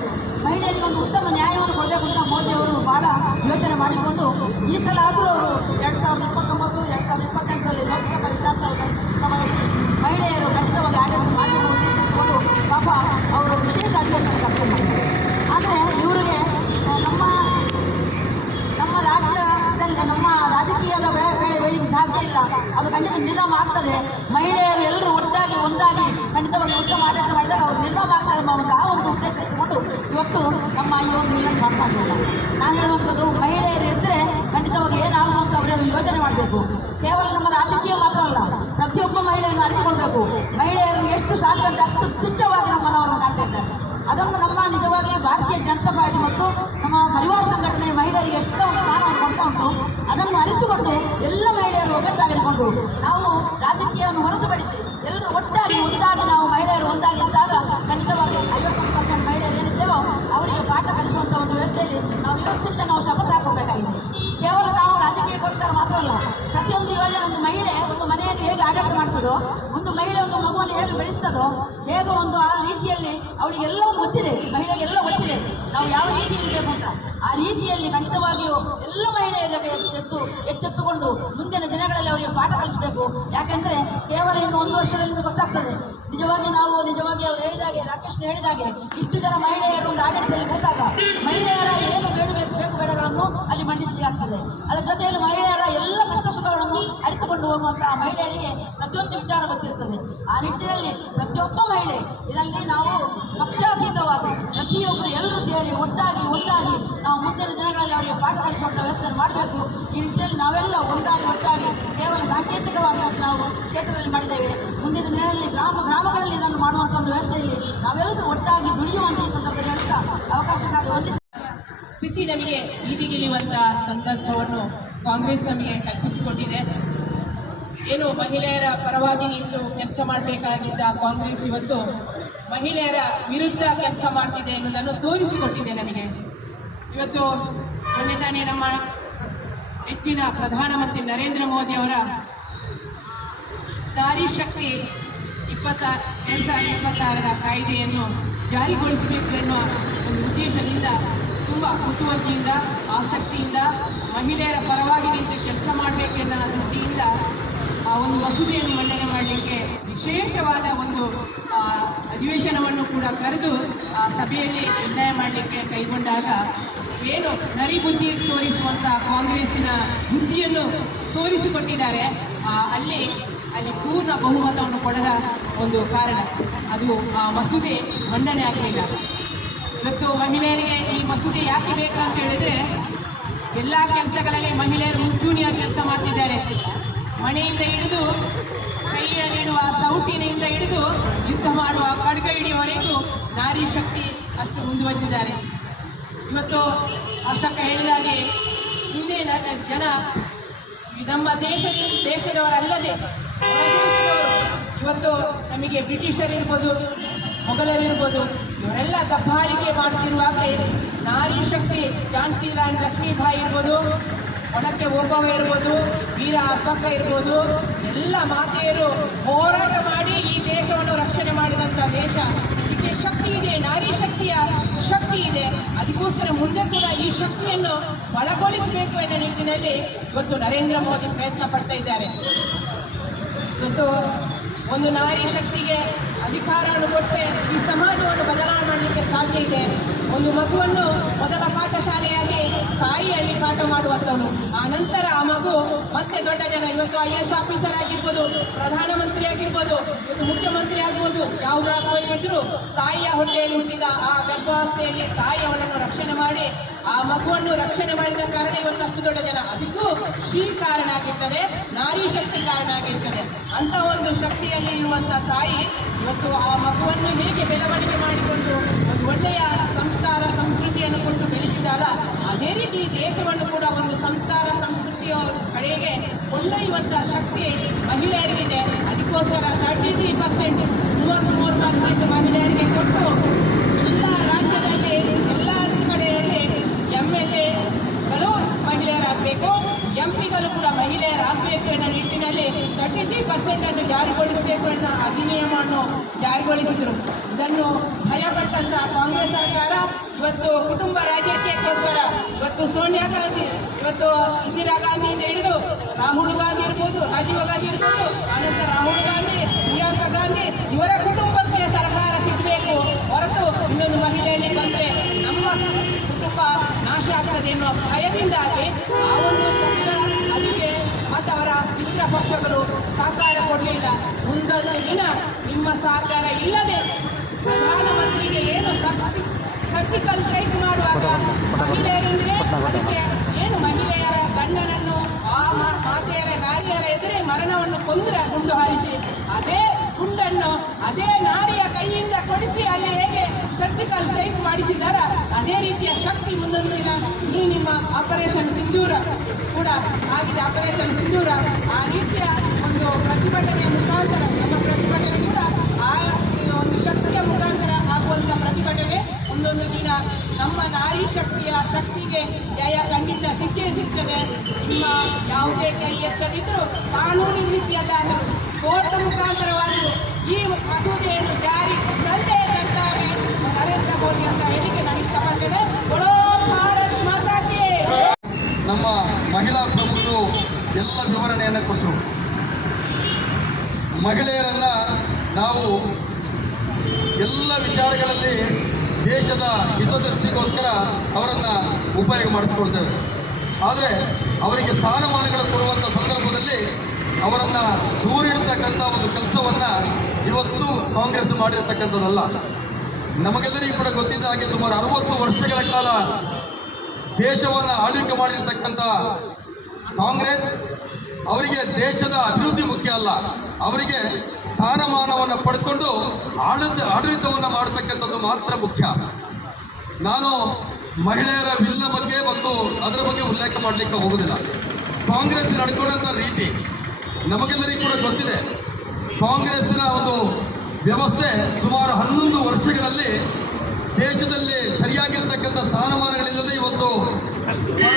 ಮಹಿಳೆಯರಿಗೆ ಒಂದು ಉತ್ತಮ ನ್ಯಾಯವನ್ನು ಕೊಡಬೇಕು ಅಂತ ಮೋದಿಯವರು ಭಾಳ ಯೋಚನೆ ಮಾಡಿಕೊಂಡು ಈ ಸಲ ಆದರೂ ಅವರು 2029, 2028ರಲ್ಲಿ ಲೋಕಸಭಾ ವಿಧಾನಸಭೆಯಲ್ಲಿ ಮಹಿಳೆಯರು ಖಂಡಿತವಾಗಿ ಆಡಳಿತ ಮಾಡಬೇಕು ಉದ್ದೇಶಿಸಿಕೊಂಡು ಪಾಪ ಅವರು ವಿಶೇಷ ಅಧಿವೇಶನ ಕರ್ಕೊಂಡು ಮಾಡಿದ್ದಾರೆ. ಆದರೆ ಇವರಿಗೆ ನಮ್ಮ ರಾಜ್ಯದಲ್ಲಿ ನಮ್ಮ ರಾಜಕೀಯದ ಬೆಳೆಯಲಿಕ್ಕೆ ಸಾಧ್ಯ ಇಲ್ಲ. ಅದು ಖಂಡಿತ ನಿರ್ನಾಮ ಆಗ್ತದೆ. ಮಹಿಳೆಯರು ಎಲ್ಲರೂ ಒಂದಾಗಿ ಖಂಡಿತವಾಗಿ ಉತ್ತಮ ಆಡಳಿತ ಮಾಡಿದಾಗ ಅವರು ನಿರ್ನಾಮ ಆಗ್ತಾರೆ ಎಂಬ ಆ ಒಂದು ಉದ್ದೇಶ ಇಟ್ಟುಕೊಂಡು ಇವತ್ತು ನಮ್ಮ ಈ ಒಂದು ಇಲ್ಲ ಪಾಸ್ ಮಾಡಲಿಲ್ಲ. ನಾನು ಹೇಳುವಂಥದ್ದು, ಮಹಿಳೆಯರು ಇದ್ದರೆ ಖಂಡಿತವಾಗಿ ಏನಾಗುವಂಥ ಅವರ ಯೋಜನೆ ಮಾಡಬೇಕು. ಕೇವಲ ನಮ್ಮ ರಾಜಕೀಯ ಮಾತ್ರ ಅಲ್ಲ, ಪ್ರತಿಯೊಬ್ಬ ಮಹಿಳೆಯನ್ನು ಅರಿತುಕೊಳ್ಬೇಕು. ಮಹಿಳೆಯರು ಎಷ್ಟು ಸಾಧ್ಯ ಅಂತ ಅಷ್ಟು ತುಚ್ಛವಾಗಿ ನಮ್ಮನ್ನು ಕಾಣ್ತಾ ಇದ್ದಾರೆ. ಅದನ್ನು ನಮ್ಮ ನಿಜವಾಗಿ ಭಾರತೀಯ ಜನತಾ ಪಾರ್ಟಿ ಮತ್ತು ನಮ್ಮ ಪರಿವಾರ ಸಂಘಟನೆ ಮಹಿಳೆಯರಿಗೆ ಎಷ್ಟೋ ಒಂದು ಸ್ಥಾನವನ್ನು ಕೊಡ್ತಾ ಉಂಟು. ಅದನ್ನು ಅರಿತುಕೊಂಡು ಎಲ್ಲ ಮಹಿಳೆಯರು ಒಗ್ಗಟ್ಟಾಗಿಕೊಂಡು ನಾವು ರಾಜಕೀಯವನ್ನು ಹೊರತುಪಡಿಸಿ ಎಲ್ಲರೂ ಒಂದಾಗಿ ನಾವು ಮಹಿಳೆಯರು ಒಂದಾಗಿ ಇದ್ದಾಗ ಖಂಡಿತವಾಗಿ 51% ಮಹಿಳೆಯರು ಏನಿದ್ದೇವೋ ಅವರಿಗೆ ಪಾಠ ಕಲಿಸುವಂಥ ಒಂದು ವ್ಯವಸ್ಥೆಯಲ್ಲಿ ನಾವು ಇವತ್ತಿಂದ ನಾವು ಶಪಥ ಹಾಕಬೇಕಾಗಿದೆ. ಕೇವಲ ನಾವು ರಾಜಕೀಯಕ್ಕೋಸ್ಕರ ಮಾತ್ರ ಅಲ್ಲ, ಪ್ರತಿಯೊಂದು ಯೋಜನೆ ಒಂದು ಮಹಿಳೆ ಒಂದು ಮನೆಯನ್ನು ಹೇಗೆ ಆಡಳಿತ ಮಾಡ್ತದೋ, ಒಂದು ಮಹಿಳೆ ಒಂದು ಮಗುವನ್ನು ಹೇಗೆ ಬೆಳೆಸ್ತದೋ, ಹೇಗೆ ಒಂದು ಆ ರೀತಿಯಲ್ಲಿ ಅವಳಿಗೆಲ್ಲವೂ ಗೊತ್ತಿದೆ, ಮಹಿಳೆಗೆಲ್ಲ ಗೊತ್ತಿದೆ ನಾವು ಯಾವ ರೀತಿ ಇರಬೇಕು ಅಂತ. ಆ ರೀತಿಯಲ್ಲಿ ಖಂಡಿತವಾಗಿಯೂ ಎಲ್ಲ ಮಹಿಳೆಯರಿಗೆ ಎಚ್ಚೆತ್ತುಕೊಂಡು ಮುಂದಿನ ದಿನಗಳಲ್ಲಿ ಅವರಿಗೆ ಪಾಠ ಕಲಿಸಬೇಕು. ಯಾಕೆಂದರೆ ಕೇವಲ ಇನ್ನು 1 ವರ್ಷದಲ್ಲಿ ಗೊತ್ತಾಗ್ತದೆ ನಿಜವಾಗಿ ಅವರು ಹೇಳಿದಾಗೆ, ರಾಕೇಶ್ ಹೇಳಿದಾಗೆ, ಇಷ್ಟು ಜನ ಮಹಿಳೆಯರು ಒಂದು ಆಡಳಿತದಲ್ಲಿ ಕೂತಾಗ ಮಹಿಳೆಯರ ಏನು ಬೇಕು ಬೇಡಗಳನ್ನು ಅಲ್ಲಿ ಮಂಡಿಸಲಿಕ್ಕೆ ಆಗ್ತದೆ. ಅದರ ಜೊತೆಯಲ್ಲಿ ಮಹಿಳೆಯರ ಎಲ್ಲ ಕಷ್ಟ ಸುಖಗಳನ್ನು ಅರಿತುಕೊಂಡು ಹೋಗುವಂತಹ ಮಹಿಳೆಯರಿಗೆ ಪ್ರತಿಯೊಂದು ವಿಚಾರ ಗೊತ್ತಿರ್ತದೆ. ಆ ನಿಟ್ಟಿನಲ್ಲಿ ಪ್ರತಿಯೊಬ್ಬ ಮಹಿಳೆ ಇದರಲ್ಲಿ ನಾವು ಪಕ್ಷಾತೀತವಾಗಿ ಪ್ರತಿಯೊಬ್ಬರು ಎಲ್ಲರೂ ಸೇರಿ ಒಟ್ಟಾಗಿ ನಾವು ಮುಂದಿನ ದಿನಗಳಲ್ಲಿ ಅವರಿಗೆ ಪಾಠ ಕಲಿಸುವಂಥ ವ್ಯವಸ್ಥೆ ಮಾಡಬೇಕು. ಈ ನಿಟ್ಟಿನಲ್ಲಿ ನಾವೆಲ್ಲ ಒಟ್ಟಾಗಿ ಕೇವಲ ಸಾಂಕೇತಿಕವಾಗಿ ನಾವು ಕ್ಷೇತ್ರದಲ್ಲಿ ಮಾಡಿದ್ದೇವೆ. ಮುಂದಿನ ದಿನಗಳಲ್ಲಿ ಗ್ರಾಮಗಳಲ್ಲಿ ಇದನ್ನು ಮಾಡುವಂಥ ಒಂದು ವ್ಯವಸ್ಥೆಯಲ್ಲಿ ನಾವೆಲ್ಲರೂ ಒಟ್ಟಾಗಿ ದುಡಿಯುವಂಥ ಈ ಸಂದರ್ಭದಲ್ಲಿ ಹೇಳ್ತಾ ಅವಕಾಶಕ್ಕಾಗಿ ವಂದಿಸಿ. ಸ್ಥಿತಿ ನಮಗೆ ಬೀದಿಗಿಳಿಯುವಂಥ ಸಂದರ್ಭವನ್ನು ಕಾಂಗ್ರೆಸ್ ನಮಗೆ ಕಲ್ಪಿಸಿಕೊಟ್ಟಿದೆ. ಏನು ಮಹಿಳೆಯರ ಪರವಾಗಿ ನಿಂತು ಕೆಲಸ ಮಾಡಬೇಕಾಗಿದ್ದ ಕಾಂಗ್ರೆಸ್ ಇವತ್ತು ಮಹಿಳೆಯರ ವಿರುದ್ಧ ಕೆಲಸ ಮಾಡ್ತಿದೆ ಎನ್ನುವುದನ್ನು ತೋರಿಸಿಕೊಟ್ಟಿದೆ ನಮಗೆ. ಇವತ್ತು ಮೊನ್ನೆ ತಾನೇ ನಮ್ಮ ಹೆಚ್ಚಿನ ಪ್ರಧಾನಮಂತ್ರಿ ನರೇಂದ್ರ ಮೋದಿ ಅವರ ನಾರಿ ಶಕ್ತಿ 2026ರ ಕಾಯ್ದೆಯನ್ನು ಜಾರಿಗೊಳಿಸಬೇಕು ಎನ್ನುವ ಒಂದು ಉದ್ದೇಶದಿಂದ ತುಂಬ ಕುತೂಹಲದಿಂದ ಆಸಕ್ತಿಯಿಂದ ಮಹಿಳೆಯರ ಪರವಾಗಿ ನಿಂತು ಕೆಲಸ ಮಾಡಬೇಕೆನ್ನುವ ದೃಷ್ಟಿಯಿಂದ ಆ ಒಂದು ಮಸೂದೆಯನ್ನು ಮಂಡನೆ ಮಾಡಲಿಕ್ಕೆ ವಿಶೇಷವಾದ ಒಂದು ಅಧಿವೇಶನವನ್ನು ಕೂಡ ಕರೆದು ಆ ಸಭೆಯಲ್ಲಿ ನಿರ್ಣಯ ಮಾಡಲಿಕ್ಕೆ ಕೈಗೊಂಡಾಗ ಏನು ನರಿಬುದ್ಧಿ ತೋರಿಸುವಂಥ ಕಾಂಗ್ರೆಸ್ಸಿನ ಬುದ್ಧಿಯನ್ನು ತೋರಿಸಿಕೊಟ್ಟಿದ್ದಾರೆ. ಅಲ್ಲಿ ಪೂರ್ಣ ಬಹುಮತವನ್ನು ಕೊಡದ ಒಂದು ಕಾರಣ ಅದು ಆ ಮಸೂದೆ ಮಂಡನೆ ಆಗಲಿಲ್ಲ. ಇವತ್ತು ಮಹಿಳೆಯರಿಗೆ ಈ ಮಸೂದೆ ಯಾಕೆ ಬೇಕಂತ ಹೇಳಿದರೆ ಎಲ್ಲ ಕೆಲಸಗಳಲ್ಲಿ ಮಹಿಳೆಯರು ಮುಂಚೂಣಿಯಾಗಿ ಕೆಲಸ ಮಾಡ್ತಿದ್ದಾರೆ. ಮನೆಯಿಂದ ಹಿಡಿದು ಕೈಯಲ್ಲಿಡುವ ಸೌಟಿನಿಂದ ಹಿಡಿದು ಯುದ್ಧ ಮಾಡುವ ಖಡ್ಗ ಹಿಡಿಯುವವರೆಗೂ ನಾರಿ ಶಕ್ತಿ ಅಷ್ಟು ಮುಂದುವರೆದಿದ್ದಾರೆ. ಇವತ್ತು ಅಶೋಕ ಹೇಳಿದಾಗೆ ಹಿಂದೆ ಜನ ನಮ್ಮ ದೇಶದವರಲ್ಲದೆ ಇವತ್ತು ನಮಗೆ ಬ್ರಿಟಿಷರಿರ್ಬೋದು, ಮೊಘಲರಿರ್ಬೋದು, ಇವರೆಲ್ಲ ದಬ್ಬಾಳಿಕೆ ಮಾಡ್ತಿರುವಾಗಲೇ ನಾರಿ ಶಕ್ತಿ ಝಾನ್ಸಿ ರಾಣಿ ಲಕ್ಷ್ಮೀಬಾಯಿ ಇರ್ಬೋದು, ಒಣಕ್ಕೆ ಓಬವ್ವ ಇರ್ಬೋದು, ವೀರ ಅಬ್ಬಕ್ಕ ಇರ್ಬೋದು, ಎಲ್ಲ ಮಾತೆಯರು ಹೋರಾಟ ಮಾಡಿ ಈ ದೇಶವನ್ನು ರಕ್ಷಣೆ ಮಾಡಿದಂಥ ದೇಶ. ಇದಕ್ಕೆ ಶಕ್ತಿ ಇದೆ, ನಾರಿ ಶಕ್ತಿಯ ಶಕ್ತಿ ಇದೆ. ಅದಕ್ಕೋಸ್ಕರ ಮುಂದೆ ಕೂಡ ಈ ಶಕ್ತಿಯನ್ನು ಒಳಗೊಳಿಸಬೇಕು ಎನ್ನುವ ನಿಟ್ಟಿನಲ್ಲಿ ಇವತ್ತು ನರೇಂದ್ರ ಮೋದಿ ಪ್ರಯತ್ನ ಪಡ್ತಾ ಇದ್ದಾರೆ. ಇವತ್ತು ಒಂದು ನಾರಿ ಶಕ್ತಿಗೆ ಅಧಿಕಾರವನ್ನು ಕೊಟ್ಟರೆ ಈ ಸಮಾಜವನ್ನು ಬದಲಾವಣೆ ಮಾಡಲಿಕ್ಕೆ ಸಾಧ್ಯ ಇದೆ. ಒಂದು ಮಗುವನ್ನು ಮೊದಲ ಪಾಠಶಾಲೆಯಾಗಿ ತಾಯಿಯಲ್ಲಿ ಪಾಠ ಮಾಡುವಂಥವನು, ಆ ನಂತರ ಆ ಮಗು ಮತ್ತೆ ದೊಡ್ಡ ಜನ. ಇವತ್ತು IAS ಆಫೀಸರ್ ಆಗಿರ್ಬೋದು, ಪ್ರಧಾನಮಂತ್ರಿ ಆಗಿರ್ಬೋದು, ಇವತ್ತು ಮುಖ್ಯಮಂತ್ರಿ ಆಗ್ಬೋದು, ಯಾವುದಾದ್ರೂ ತಾಯಿಯ ಹೊಟ್ಟೆಯಲ್ಲಿ ಹುಟ್ಟಿದ ಆ ಗರ್ಭಾವಸ್ಥೆಯಲ್ಲಿ ತಾಯಿ ಅವಳನ್ನು ರಕ್ಷಣೆ ಮಾಡಿ ಆ ಮಗುವನ್ನು ರಕ್ಷಣೆ ಮಾಡಿದ ಕಾರಣ ಇವತ್ತು ಅಷ್ಟು ದೊಡ್ಡ ಜನ. ಅದಕ್ಕೂ ಶ್ರೀ ಕಾರಣ ಆಗಿರ್ತದೆ, ನಾರಿ ಶಕ್ತಿ ಕಾರಣ ಆಗಿರ್ತದೆ. ಅಂತ ಒಂದು ಶಕ್ತಿಯಲ್ಲಿ ಇರುವಂಥ ತಾಯಿ ಇವತ್ತು ಆ ಮಗುವನ್ನು ಹೇಗೆ ಬೆಳವಣಿಗೆ ಮಾಡಿಕೊಂಡು ಒಂದು ಒಳ್ಳೆಯ ಸಂಸ್ಕಾರ ಸಂಸ್ಕೃತಿಯನ್ನು ಕೊಟ್ಟು ಬೆಳೆಸಿದಾಳ, ಅದೇ ರೀತಿ ದೇಶವನ್ನು ಕೂಡ ಒಂದು ಸಂಸ್ಕಾರ ಸಂಸ್ಕೃತಿಯ ಕಡೆಗೆ ಕೊಂಡೊಯ್ಯುವಂಥ ಶಕ್ತಿ ಮಹಿಳೆಯರಿಗಿದೆ. ಅದಕ್ಕೋಸ್ಕರ 33% 33% ಮಹಿಳೆಯರಿಗೆ ಕೊಟ್ಟು ಎಲ್ಲ ರಾಜ್ಯದಲ್ಲಿ ಎಲ್ಲ ಕಡೆಯಲ್ಲಿ MLAಗಳು ಮಹಿಳೆಯರಾಗಬೇಕು, MP ಗಳು ಕೂಡ ಮಹಿಳೆಯರಾಗಬೇಕು ಎನ್ನುವ ನಿಟ್ಟಿನಲ್ಲಿ 33% ಜಾರಿಗೊಳಿಸಬೇಕು ಎನ್ನುವ ಅಧಿನಿಯಮವನ್ನು ಜಾರಿಗೊಳಿಸಿದರು. ಇದನ್ನು ಭಯಪಟ್ಟಂತ ಕಾಂಗ್ರೆಸ್ ಸರ್ಕಾರ ಇವತ್ತು ಕುಟುಂಬ ರಾಜಕೀಯಕ್ಕೋಸ್ಕರ ಇವತ್ತು ಸೋನಿಯಾ ಗಾಂಧಿ, ಇವತ್ತು ಇಂದಿರಾ ಗಾಂಧಿಯಿಂದ ಹಿಡಿದು ರಾಹುಲ್ ಗಾಂಧಿ ಇರ್ಬೋದು, ರಾಜೀವ್ ಗಾಂಧಿ ಇರ್ಬೋದು, ಆನಂತರ ರಾಹುಲ್ ಗಾಂಧಿ, ಪ್ರಿಯಾಂಕಾ ಗಾಂಧಿ ಇವರ ಕುಟುಂಬಕ್ಕೆ ಸರ್ಕಾರ ಸಿಗಬೇಕು ಹೊರತು ಇನ್ನೊಂದು ಮಹಿಳೆಯಲ್ಲಿ ಬಂದರೆ ನಮ್ಮ ಕುಟುಂಬ ನಾಶ ಆಗ್ತದೆ ಎನ್ನುವ ಭಯದಿಂದಾಗಿ ಆ ಒಂದು ಪಕ್ಷ ಅದಕ್ಕೆ ಮತ್ತು ಅವರ ಮಿತ್ರ ಪಕ್ಷಗಳು ಸಹಕಾರ ಕೊಡಲಿಲ್ಲ. ಮುಂದೊಂದು ದಿನ ನಿಮ್ಮ ಸಹಕಾರ ಇಲ್ಲದೆ ಪ್ರಧಾನಮಂತ್ರಿಗೆ ಏನು ಸರ್ಜಿಕಲ್ ಸ್ಟ್ರೈಕ್ ಮಾಡುವಾಗ ಮಹಿಳೆಯರೆಂದರೆ ಅದಕ್ಕೆ ಏನು ಮಹಿಳೆಯರ ಗಂಡನನ್ನು ಆ ಮಾತೆಯರ ನಾರಿಯರ ಎದುರೇ ಮರಣವನ್ನು ಕೊಂದರೆ ಗುಂಡು ಹಾರಿಸಿ ಅದೇ ಗುಂಡನ್ನು ಅದೇ ನಾರಿಯ ಕೈಯಿಂದ ಕೊಡಿಸಿ ಅಲ್ಲಿ ಹೇಗೆ ಸರ್ಜಿಕಲ್ ಸ್ಟ್ರೈಕ್ ಮಾಡಿಸಿದಾರ ಅದೇ ರೀತಿಯ ಶಕ್ತಿ ಮುಂದೊಂದು ದಿನ ಈ ನಿಮ್ಮ ಆಪರೇಷನ್ ಸಿಂಧೂರ ಕೂಡ ಆಗಿದೆ. ಆಪರೇಷನ್ ಸಿಂಧೂರ ಆ ರೀತಿಯ ಒಂದು ಪ್ರತಿಭಟನೆಯ ಮುಖಾಂತರ ನಮ್ಮ ಪ್ರತಿಭಟನೆ ಕೂಡ ಆ ಒಂದು ಶಕ್ತಿಯ ಮುಖಾಂತರ ಆಗುವಂಥ ಪ್ರತಿಭಟನೆ ಒಂದೊಂದು ದಿನ ನಮ್ಮ ನಾರಿ ಶಕ್ತಿಗೆ ಜಯ ಖಂಡಿತ ಸಿಕ್ಕೇ ಸಿಗ್ತದೆ. ನಿಮ್ಮ ಯಾವುದೇ ಕೈ ಎತ್ತದಿದ್ದರೂ ಕಾನೂನಿನ ರೀತಿಯಲ್ಲಾದರೂ ಕೋರ್ಟ್ ಮುಖಾಂತರವಾದರೂ ಈ ಮಸೂದೆಯನ್ನು ಜಾರಿ ತಂದೆ ತರ್ತಾರೆ ನರೇಂದ್ರ ಮೋದಿ ಅಂತ ಹೇಳಿಕೆ ನಾನು ಇಷ್ಟಪಡ್ತೇನೆ. ಬಡೋ ಭಾರತ್ ಮಾತಾಕ್ಕೆ. ನಮ್ಮ ಮಹಿಳಾ ಪ್ರಮುಖರು ಎಲ್ಲ ವಿವರಣೆಯನ್ನು ಕೊಟ್ಟರು. ಮಹಿಳೆಯರನ್ನು ನಾವು ಎಲ್ಲ ವಿಚಾರಗಳಲ್ಲಿ ದೇಶದ ಹಿತದೃಷ್ಟಿಗೋಸ್ಕರ ಅವರನ್ನು ಉಪಯೋಗ ಮಾಡಿಸ್ಕೊಳ್ತೇವೆ. ಆದರೆ ಅವರಿಗೆ ಸ್ಥಾನಮಾನಗಳು ಕೊಡುವಂಥ ಸಂದರ್ಭದಲ್ಲಿ ಅವರನ್ನು ದೂರಿಡ್ತಕ್ಕಂಥ ಒಂದು ಕೆಲಸವನ್ನು ಇವತ್ತು ಕಾಂಗ್ರೆಸ್ ಮಾಡಿರತಕ್ಕಂಥದ್ದಲ್ಲ. ನಮಗೆಲ್ಲರಿಗೂ ಕೂಡ ಗೊತ್ತಿದ್ದ ಹಾಗೆ ಸುಮಾರು 60 ವರ್ಷಗಳ ಕಾಲ ದೇಶವನ್ನು ಆಳ್ವಿಕೆ ಮಾಡಿರ್ತಕ್ಕಂಥ ಕಾಂಗ್ರೆಸ್ ಅವರಿಗೆ ದೇಶದ ಅಭಿವೃದ್ಧಿ ಮುಖ್ಯ ಅಲ್ಲ, ಅವರಿಗೆ ಸ್ಥಾನಮಾನವನ್ನು ಪಡ್ಕೊಂಡು ಆಡಳಿತವನ್ನು ಮಾಡತಕ್ಕಂಥದ್ದು ಮಾತ್ರ ಮುಖ್ಯ. ನಾನು ಮಹಿಳೆಯರ ಬಿಲ್ನ ಬಗ್ಗೆ ಮತ್ತು ಅದರ ಬಗ್ಗೆ ಉಲ್ಲೇಖ ಮಾಡಲಿಕ್ಕೆ ಹೋಗುವುದಿಲ್ಲ. ಕಾಂಗ್ರೆಸ್ ನಡ್ಕೊಂಡಂಥ ರೀತಿ ನಮಗೆಲ್ಲರಿಗೂ ಕೂಡ ಗೊತ್ತಿದೆ. ಕಾಂಗ್ರೆಸ್ಸಿನ ಒಂದು ವ್ಯವಸ್ಥೆ ಸುಮಾರು 11 ವರ್ಷಗಳಲ್ಲಿ ದೇಶದಲ್ಲಿ ಸರಿಯಾಗಿರ್ತಕ್ಕಂಥ ಸ್ಥಾನಮಾನಗಳಿಲ್ಲದೆ ಇವತ್ತು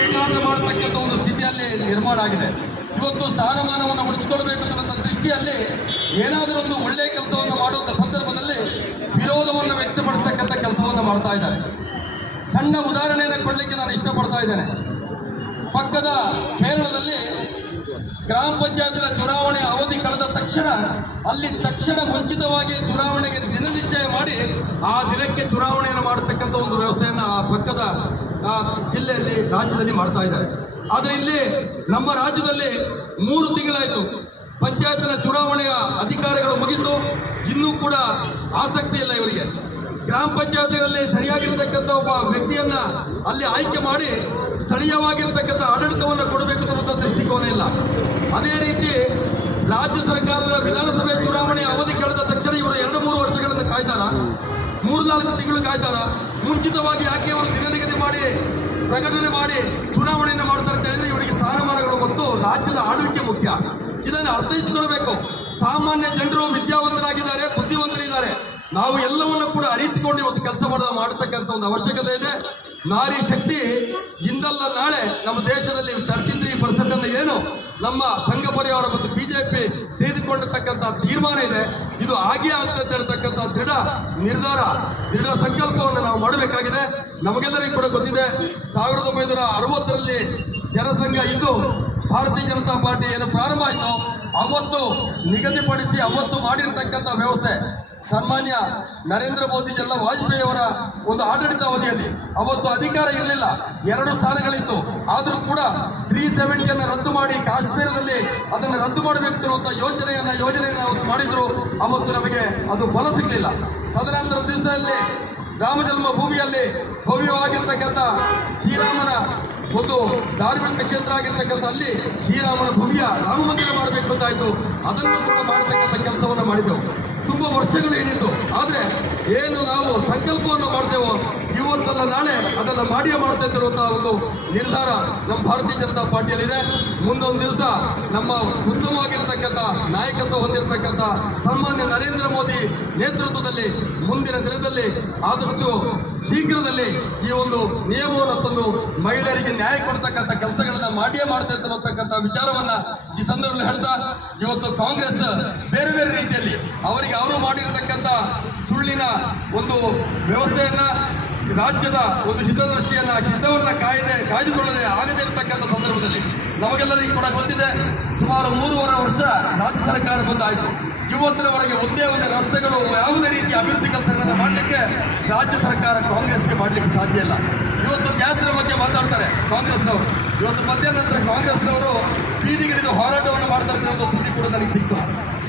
ಹೋರಾಟ ಮಾಡತಕ್ಕಂಥ ಒಂದು ಸ್ಥಿತಿಯಲ್ಲಿ ನಿರ್ಮಾಣ ಆಗಿದೆ. ಇವತ್ತು ಸ್ಥಾನಮಾನವನ್ನು ಉಳಿಸಿಕೊಳ್ಬೇಕು ಅನ್ನೋ ದೃಷ್ಟಿಯಲ್ಲಿ ಏನಾದರೂ ಒಂದು ಒಳ್ಳೆಯ ಕೆಲಸವನ್ನು ಮಾಡುವಂಥ ಸಂದರ್ಭದಲ್ಲಿ ವಿರೋಧವನ್ನು ವ್ಯಕ್ತಪಡಿಸ್ತಕ್ಕಂಥ ಕೆಲಸವನ್ನು ಮಾಡ್ತಾ ಇದ್ದಾರೆ. ಸಣ್ಣ ಉದಾಹರಣೆಯನ್ನು ಕೊಡಲಿಕ್ಕೆ ನಾನು ಇಷ್ಟಪಡ್ತಾ ಇದ್ದೇನೆ. ಪಕ್ಕದ ಕೇರಳದಲ್ಲಿ ಗ್ರಾಮ ಪಂಚಾಯತ್ನ ಚುನಾವಣೆ ಅವಧಿ ಕಳೆದ ತಕ್ಷಣ ಅಲ್ಲಿ ಮುಂಚಿತವಾಗಿ ಚುನಾವಣೆಗೆ ದಿನ ನಿಶ್ಚಯ ಮಾಡಿ ಆ ದಿನಕ್ಕೆ ಚುನಾವಣೆಯನ್ನು ಮಾಡತಕ್ಕಂಥ ಒಂದು ವ್ಯವಸ್ಥೆಯನ್ನು ಆ ಪಕ್ಕದ ಜಿಲ್ಲೆಯಲ್ಲಿ ರಾಜ್ಯದಲ್ಲಿ ಮಾಡ್ತಾ ಇದ್ದಾರೆ. ಆದರೆ ಇಲ್ಲಿ ನಮ್ಮ ರಾಜ್ಯದಲ್ಲಿ 3 ತಿಂಗಳಾಯಿತು ಪಂಚಾಯತ್ನ ಚುನಾವಣೆಯ ಅಧಿಕಾರಿಗಳು ಮುಗಿದು ಇನ್ನೂ ಕೂಡ ಆಸಕ್ತಿ ಇಲ್ಲ ಇವರಿಗೆ. ಗ್ರಾಮ ಪಂಚಾಯತಿಗಳಲ್ಲಿ ಸರಿಯಾಗಿರ್ತಕ್ಕಂಥ ಒಬ್ಬ ವ್ಯಕ್ತಿಯನ್ನ ಅಲ್ಲಿ ಆಯ್ಕೆ ಮಾಡಿ ಸ್ಥಳೀಯವಾಗಿರ್ತಕ್ಕಂಥ ಆಡಳಿತವನ್ನು ಕೊಡಬೇಕು ಅನ್ನುವಂಥ ದೃಷ್ಟಿಕೋನ ಇಲ್ಲ. ಅದೇ ರೀತಿ ರಾಜ್ಯ ಸರ್ಕಾರದ ವಿಧಾನಸಭೆ ಚುನಾವಣೆ ಅವಧಿ ಕಳೆದ ತಕ್ಷಣ ಇವರು 2-3 ವರ್ಷಗಳನ್ನು ಕಾಯ್ತಾರ, 3-4 ತಿಂಗಳು ಕಾಯ್ತಾರ. ಮುಂಚಿತವಾಗಿ ಯಾಕೆ ಅವರು ದಿನ ನಿಗದಿ ಮಾಡಿ ಪ್ರಕಟಣೆ ಮಾಡಿ ಚುನಾವಣೆಯನ್ನು ಮಾಡ್ತಾರೆ ಅಂತ ಹೇಳಿದ್ರೆ ಇವರಿಗೆ ಸ್ಥಾನಮಾನಗಳು ಮತ್ತು ರಾಜ್ಯದ ಆಳ್ವಿಕೆ ಮುಖ್ಯ. ಇದನ್ನು ಅರ್ಥೈಸಿಕೊಳ್ಬೇಕು. ಸಾಮಾನ್ಯ ಜನರು ವಿದ್ಯಾವಂತರಾಗಿದ್ದಾರೆ, ಬುದ್ಧಿವಂತರಿದ್ದಾರೆ. ನಾವು ಎಲ್ಲವನ್ನೂ ಕೂಡ ಅರಿತುಕೊಂಡು ಇವತ್ತು ಕೆಲಸ ಮಾಡತಕ್ಕಂಥ ಒಂದು ಅವಶ್ಯಕತೆ ಇದೆ. ನಾರಿ ಶಕ್ತಿ ಇಂದಲ್ಲ ನಾಳೆ ನಮ್ಮ ದೇಶದಲ್ಲಿ 33% ಏನು ನಮ್ಮ ಸಂಘ ಪರಿವಾರ ಮತ್ತು ಬಿಜೆಪಿ ತೆಗೆದುಕೊಂಡಿರ್ತಕ್ಕಂಥ ತೀರ್ಮಾನ ಇದೆ, ಇದು ಆಗೇ ಆಗ್ತದೆ ಹೇಳ್ತಕ್ಕಂಥ ದೃಢ ನಿರ್ಧಾರ, ದೃಢ ಸಂಕಲ್ಪವನ್ನು ನಾವು ಮಾಡಬೇಕಾಗಿದೆ. ನಮಗೆಲ್ಲರಿಗೂ ಕೂಡ ಗೊತ್ತಿದೆ 1960ರಲ್ಲಿ ಜನಸಂಘ ಇದ್ದು ಭಾರತೀಯ ಜನತಾ ಪಾರ್ಟಿ ಏನು ಪ್ರಾರಂಭ ಆಯಿತು ಅವತ್ತು ನಿಗದಿಪಡಿಸಿ ಅವತ್ತು ಮಾಡಿರ್ತಕ್ಕಂಥ ವ್ಯವಸ್ಥೆ ಸನ್ಮಾನ್ಯ ನರೇಂದ್ರ ಮೋದಿ ಎಲ್ಲ ವಾಜಪೇಯಿ ಅವರ ಒಂದು ಆಡಳಿತ ಅವಧಿಯಲ್ಲಿ ಅವತ್ತು ಅಧಿಕಾರ ಇರಲಿಲ್ಲ, 2 ಸ್ಥಾನಗಳಿತ್ತು. ಆದರೂ ಕೂಡ 370 ರದ್ದು ಮಾಡಿ ಕಾಶ್ಮೀರದಲ್ಲಿ ಅದನ್ನು ರದ್ದು ಮಾಡಬೇಕು ಅನ್ನುವಂಥ ಯೋಜನೆಯನ್ನು ಅವರು ಮಾಡಿದ್ರು. ಅವತ್ತು ನಮಗೆ ಅದು ಫಲ ಸಿಗಲಿಲ್ಲ. ತದನಂತರ ದಿವಸದಲ್ಲಿ ರಾಮ ಜನ್ಮ ಭೂಮಿಯಲ್ಲಿ ಭವ್ಯವಾಗಿರ್ತಕ್ಕಂಥ ಶ್ರೀರಾಮನ ಒಂದು ಧಾರ್ಮಿಕ ಕ್ಷೇತ್ರ ಆಗಿರ್ತಕ್ಕಂಥ ಅಲ್ಲಿ ಶ್ರೀರಾಮನ ಭೂಮಿಯ ರಾಮ ಮಂದಿರ ಮಾಡಬೇಕು ಅಂತಾಯಿತು. ಅದನ್ನು ಕೂಡ ಮಾಡತಕ್ಕಂಥ ಕೆಲಸವನ್ನು ಮಾಡಿದೆವು. ತುಂಬ ವರ್ಷಗಳು ಏನಿತ್ತು. ಆದರೆ ಏನು ನಾವು ಸಂಕಲ್ಪವನ್ನು ಮಾಡ್ತೇವೋ ಇವತ್ತಲ್ಲ ನಾಳೆ ಅದನ್ನು ಮಾಡಿಯೇ ಮಾಡ್ತಾ ಇರುವಂಥ ಒಂದು ನಿರ್ಧಾರ ನಮ್ಮ ಭಾರತೀಯ ಜನತಾ ಪಾರ್ಟಿಯಲ್ಲಿದೆ. ಮುಂದೊಂದು ದಿವಸ ನಮ್ಮ ಉತ್ತಮವಾಗಿರ್ತಕ್ಕಂಥ ನಾಯಕತ್ವ ಹೊಂದಿರತಕ್ಕಂಥ ಸನ್ಮಾನ್ಯ ನರೇಂದ್ರ ಮೋದಿ ನೇತೃತ್ವದಲ್ಲಿ ಮುಂದಿನ ದಿನದಲ್ಲಿ ಆದಷ್ಟು ಶೀಘ್ರದಲ್ಲಿ ಈ ಒಂದು ನಿಯಮವನ್ನು ತಂದು ಮಹಿಳೆಯರಿಗೆ ನ್ಯಾಯ ಕೊಡ್ತಕ್ಕಂಥ ಕೆಲಸಗಳನ್ನು ಮಾಡಿಯೇ ಮಾಡ್ತಾ ಇರ್ತಕ್ಕಂಥ ವಿಚಾರವನ್ನು ಈ ಸಂದರ್ಭದಲ್ಲಿ ಹೇಳ್ತಾ, ಇವತ್ತು ಕಾಂಗ್ರೆಸ್ ಬೇರೆ ಬೇರೆ ರೀತಿಯಲ್ಲಿ ಅವರಿಗೆ ಅವರು ಮಾಡಿರತಕ್ಕಂಥ ಸುಳ್ಳಿನ ಒಂದು ವ್ಯವಸ್ಥೆಯನ್ನ ರಾಜ್ಯದ ಒಂದು ಹಿತವನ್ನು ಕಾಯ್ದುಕೊಳ್ಳದೆ ಆಗದೇ ಇರತಕ್ಕಂಥ ಸಂದರ್ಭದಲ್ಲಿ ನಮಗೆಲ್ಲರಿಗೂ ಕೂಡ ಗೊತ್ತಿದೆ. ಸುಮಾರು 3.5 ವರ್ಷ ರಾಜ್ಯ ಸರ್ಕಾರ ಬಂದಾಯಿತು. ಇವತ್ತಿನವರೆಗೆ ಒಂದೇ ಒಂದು ರಸ್ತೆಗಳು ಯಾವುದೇ ರೀತಿಯ ಅಭಿವೃದ್ಧಿ ಕೆಲಸಗಳನ್ನು ಮಾಡಲಿಕ್ಕೆ ರಾಜ್ಯ ಸರ್ಕಾರ ಕಾಂಗ್ರೆಸ್ಗೆ ಮಾಡಲಿಕ್ಕೆ ಸಾಧ್ಯ ಇಲ್ಲ. ಇವತ್ತು ಗ್ಯಾಸಿನ ಬಗ್ಗೆ ಮಾತಾಡ್ತಾರೆ ಕಾಂಗ್ರೆಸ್ನವರು. ಇವತ್ತು ಮಧ್ಯಾಹ್ನ ಕಾಂಗ್ರೆಸ್ನವರು ಬೀದಿಗಿಳಿದು ಹೋರಾಟವನ್ನು ಮಾಡ್ತಾ ಇರೋ ಸುದ್ದಿ ಕೂಡ ನನಗೆ ಸಿಕ್ತು.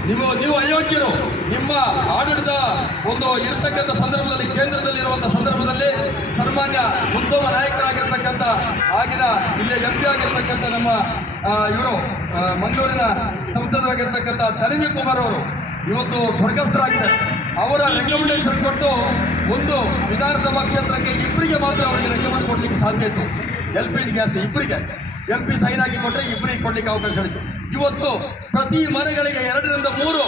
ನೀವು ಅಯೋಗ್ಯರು, ನಿಮ್ಮ ಆಡಳಿತ ಒಂದು ಇರತಕ್ಕಂಥ ಸಂದರ್ಭದಲ್ಲಿ ಕೇಂದ್ರದಲ್ಲಿರುವಂಥ ಸಂದರ್ಭದಲ್ಲಿ ಸನ್ಮಾನ್ಯ ಉತ್ತಮ ನಾಯಕರಾಗಿರ್ತಕ್ಕಂಥ ಆಗಿನ ಇಲ್ಲೇ MP ಆಗಿರ್ತಕ್ಕಂಥ ನಮ್ಮ ಇವರು ಮಂಗಳೂರಿನ ಸಂಸದರಾಗಿರ್ತಕ್ಕಂಥ ತನಿವಿ ಕುಮಾರ್ ಅವರು ಇವತ್ತು ಸ್ವರ್ಗಸ್ಥರಾಗಿದ್ದಾರೆ. ಅವರ ರೆಕಮೆಂಡೇಶನ್ ಕೊಟ್ಟು ಒಂದು ವಿಧಾನಸಭಾ ಕ್ಷೇತ್ರಕ್ಕೆ ಇಬ್ಬರಿಗೆ ಮಾತ್ರ ಅವರಿಗೆ ರೆಕಮೆಂಡ್ ಕೊಡಲಿಕ್ಕೆ ಸಾಧ್ಯ ಇತ್ತು. LPG ಗ್ಯಾಸ್ ಇಬ್ಬರಿಗೆ MP ಸೈನ್ ಹಾಕಿ ಕೊಟ್ಟರೆ ಇಬ್ಬರಿಗೆ ಕೊಡಲಿಕ್ಕೆ ಅವಕಾಶ ಇತ್ತು. ಇವತ್ತು ಪ್ರತಿ ಮನೆಗಳಿಗೆ 2ರಿಂದ 3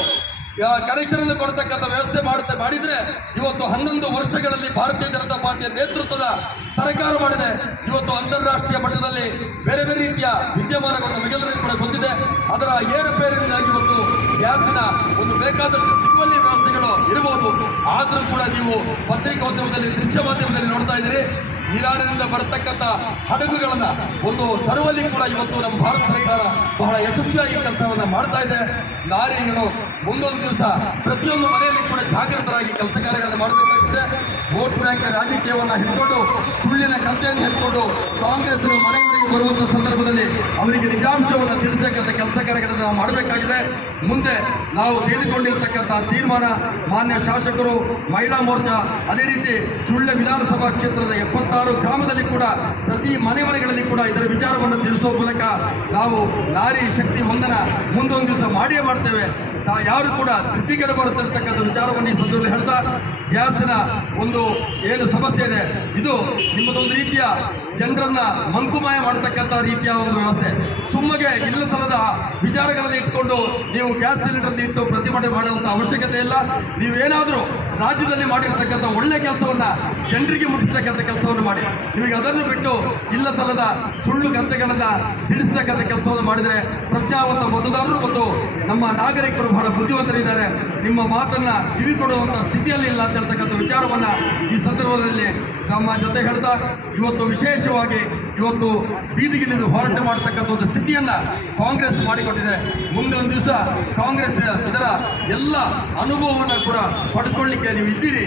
ಕನೆಕ್ಷನ್ ಅನ್ನು ಕೊಡ್ತಕ್ಕಂಥ ವ್ಯವಸ್ಥೆ ಮಾಡಿದ್ರೆ ಇವತ್ತು 11 ವರ್ಷಗಳಲ್ಲಿ ಭಾರತೀಯ ಜನತಾ ಪಾರ್ಟಿಯ ನೇತೃತ್ವದ ಸರ್ಕಾರ ಮಾಡಿದೆ. ಇವತ್ತು ಅಂತಾರಾಷ್ಟ್ರೀಯ ಮಟ್ಟದಲ್ಲಿ ಬೇರೆ ಬೇರೆ ರೀತಿಯ ವಿದ್ಯಮಾನಗಳು ನಮಗೆಲ್ಲರಿಗೂ ಕೂಡ ಗೊತ್ತಿದೆ. ಅದರ ಏರುಪೇರಿನಿಂದಾಗಿ ಇವತ್ತು ಗ್ಯಾಸಿನ ಒಂದು ಬೇಕಾದಷ್ಟು ಸಿಗುವಲ್ಲಿ ವ್ಯವಸ್ಥೆಗಳು ಇರಬಹುದು. ಆದರೂ ಕೂಡ ನೀವು ಪತ್ರಿಕೋದ್ಯಮದಲ್ಲಿ ದೃಶ್ಯ ಮಾಧ್ಯಮದಲ್ಲಿ ನೋಡ್ತಾ ಇದ್ದೀರಿ, ಇರಾನಿನಿಂದ ಬರತಕ್ಕಂಥ ಹಡಗುಗಳನ್ನು ಒಂದು ತರುವಲ್ಲಿ ಕೂಡ ಇವತ್ತು ನಮ್ಮ ಭಾರತ ಸರ್ಕಾರ ಬಹಳ ಯಶಸ್ವಿಯಾಗಿ ಕೆಲಸವನ್ನು ಮಾಡ್ತಾ ಇದೆ. ನಾರಿಗಳು ಮುಂದೊಂದು ದಿವಸ ಪ್ರತಿಯೊಂದು ಮನೆಯಲ್ಲಿ ಕೂಡ ಜಾಗೃತರಾಗಿ ಕೆಲಸ ಕಾರ್ಯಗಳನ್ನು ಮಾಡಬೇಕಾಗಿದೆ. ವೋಟ್ ಬ್ಯಾಂಕ್ ರಾಜಕೀಯವನ್ನು ಹಿಡ್ಕೊಂಡು ಸುಳ್ಳಿನ ಕಂತೆಯನ್ನು ಹಿಡ್ಕೊಂಡು ಕಾಂಗ್ರೆಸ್ ಮನೆಗಳಿಗೆ ಬರುವಂಥ ಸಂದರ್ಭದಲ್ಲಿ ಅವರಿಗೆ ನಿಜಾಂಶವನ್ನು ತಿಳಿಸತಕ್ಕಂಥ ಕೆಲಸ ಕಾರ್ಯಗಳನ್ನು ನಾವು ಮಾಡಬೇಕಾಗಿದೆ. ಮುಂದೆ ನಾವು ತೆಗೆದುಕೊಂಡಿರತಕ್ಕಂಥ ತೀರ್ಮಾನ ಮಾನ್ಯ ಶಾಸಕರು, ಮಹಿಳಾ ಮೋರ್ಚಾ, ಅದೇ ರೀತಿ ಸುಳ್ಯ ವಿಧಾನಸಭಾ ಕ್ಷೇತ್ರದ 76 ಗ್ರಾಮದಲ್ಲಿ ಕೂಡ ಪ್ರತಿ ಮನೆಗಳಲ್ಲಿ ಕೂಡ ಇದರ ವಿಚಾರವನ್ನು ತಿಳಿಸುವ ಮೂಲಕ ನಾವು ನಾರಿ ಶಕ್ತಿ ವಂದನ ಮುಂದೊಂದು ದಿವಸ ಮಾಡಿಯೇ ಮಾಡ್ತೇವೆ. ಯಾರು ಕೂಡ ಧೃತಿಗೆಡಬರುತ್ತಿರ್ತಕ್ಕಂಥ ವಿಚಾರವನ್ನು ಈ ಸಂದರ್ಭದಲ್ಲಿ ಹೇಳ್ತಾ, ಗ್ಯಾಸಿನ ಒಂದು ಏನು ಸಮಸ್ಯೆ ಇದೆ, ಇದು ನಿಮ್ಮದೊಂದು ರೀತಿಯ ಜನರನ್ನ ಮಂಕುಮಾಯ ಮಾಡತಕ್ಕಂಥ ರೀತಿಯ ಒಂದು ವ್ಯವಸ್ಥೆ. ಸುಮ್ಮಗೆ ಇಲ್ಲ ಸಲ್ಲದ ವಿಚಾರಗಳನ್ನು ಇಟ್ಕೊಂಡು ನೀವು ಗ್ಯಾಸ್ ಸಿಲಿಂಡರ್ ಇಟ್ಟು ಪ್ರತಿಭಟನೆ ಮಾಡುವಂಥ ಅವಶ್ಯಕತೆ ಇಲ್ಲ. ನೀವೇನಾದರೂ ರಾಜ್ಯದಲ್ಲಿ ಮಾಡಿರ್ತಕ್ಕಂಥ ಒಳ್ಳೆ ಕೆಲಸವನ್ನು ಜನರಿಗೆ ಮುಟ್ಟಿಸ್ತಕ್ಕಂಥ ಕೆಲಸವನ್ನು ಮಾಡಿ. ನಿಮಗೆ ಅದನ್ನು ಬಿಟ್ಟು ಇಲ್ಲ ಸಲ್ಲದ ಸುಳ್ಳು ಕಂತೆಗಳನ್ನು ಹಿಡಿಸ್ತಕ್ಕಂಥ ಕೆಲಸವನ್ನು ಮಾಡಿದರೆ ಪ್ರಜ್ಞಾವಂತ ಮತದಾರರು ಮತ್ತು ನಮ್ಮ ನಾಗರಿಕರು ಬಹಳ ಬುದ್ಧಿವಂತರಿದ್ದಾರೆ. ನಿಮ್ಮ ಮಾತನ್ನ ಕಿವಿ ಕೊಡುವಂಥ ಸ್ಥಿತಿಯಲ್ಲಿ ಇಲ್ಲ ಅಂತ ಹೇಳ್ತಕ್ಕಂಥ ವಿಚಾರವನ್ನು ಈ ಸಂದರ್ಭದಲ್ಲಿ ನಮ್ಮ ಜೊತೆ ಹೇಳ್ತಾ, ಇವತ್ತು ವಿಶೇಷವಾಗಿ ಇವತ್ತು ಬೀದಿಗಿಳಿದು ಹೋರಾಟ ಮಾಡತಕ್ಕಂಥ ಒಂದು ಸ್ಥಿತಿಯನ್ನು ಕಾಂಗ್ರೆಸ್ ಮಾಡಿಕೊಟ್ಟಿದೆ. ಮುಂದೆ ಒಂದು ದಿವಸ ಕಾಂಗ್ರೆಸ್ ಇದರ ಎಲ್ಲ ಅನುಭವವನ್ನು ಕೂಡ ಪಡ್ಕೊಳ್ಳಿಕ್ಕೆ ನೀವು ಇದ್ದೀರಿ.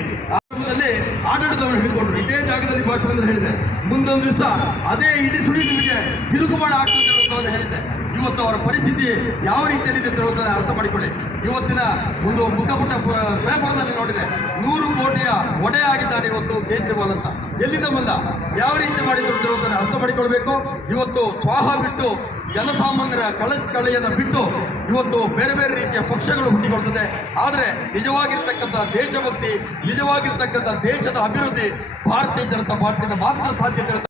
ಆಡಳಿತವನ್ನು ಹಿಡ್ಕೊಂಡ್ರು ಇದೇ ಜಾಗದಲ್ಲಿ ಭಾಷಣ ಹೇಳಿದೆ. ಮುಂದೊಂದು ದಿವಸ ಅದೇ ಇಡೀ ಸುಳಿ ನಿಮಗೆ ತಿರುಗುಮಾಡ ಆಗ್ತದೆ ಅಂತ ಹೇಳಿದೆ. ಇವತ್ತು ಅವರ ಪರಿಸ್ಥಿತಿ ಯಾವ ರೀತಿಯಲ್ಲಿ ಇರುವುದನ್ನು ಅರ್ಥ ಮಾಡಿಕೊಳ್ಳಿ. ಇವತ್ತಿನ ಒಂದು ಮುಖಪುಟ ಪೇಪರ್ನಲ್ಲಿ ನೋಡಿದೆ, 100 ಕೋಟಿಯ ಒಡೆ ಆಗಿದ್ದಾರೆ ಇವತ್ತು ಕೇಜ್ರಿವಾಲ್ ಅಂತ. ಎಲ್ಲಿಂದ ಬಂದ, ಯಾವ ರೀತಿ ಮಾಡಿದ್ರು ಅಂತ ಅರ್ಥ ಮಾಡಿಕೊಳ್ಬೇಕು. ಇವತ್ತು ಸ್ವಾಹ ಬಿಟ್ಟು ಜನಸಾಮಾನ್ಯರ ಕಳೆಯನ್ನು ಬಿಟ್ಟು ಇವತ್ತು ಬೇರೆ ಬೇರೆ ರೀತಿಯ ಪಕ್ಷಗಳು ಹುಟ್ಟಿಕೊಳ್ತದೆ. ಆದರೆ ನಿಜವಾಗಿರ್ತಕ್ಕಂಥ ದೇಶಭಕ್ತಿ, ನಿಜವಾಗಿರ್ತಕ್ಕಂಥ ದೇಶದ ಅಭಿವೃದ್ಧಿ ಭಾರತೀಯ ಜನತಾ ಪಾರ್ಟಿಯಿಂದ ಮಾತ್ರ ಸಾಧ್ಯತೆ.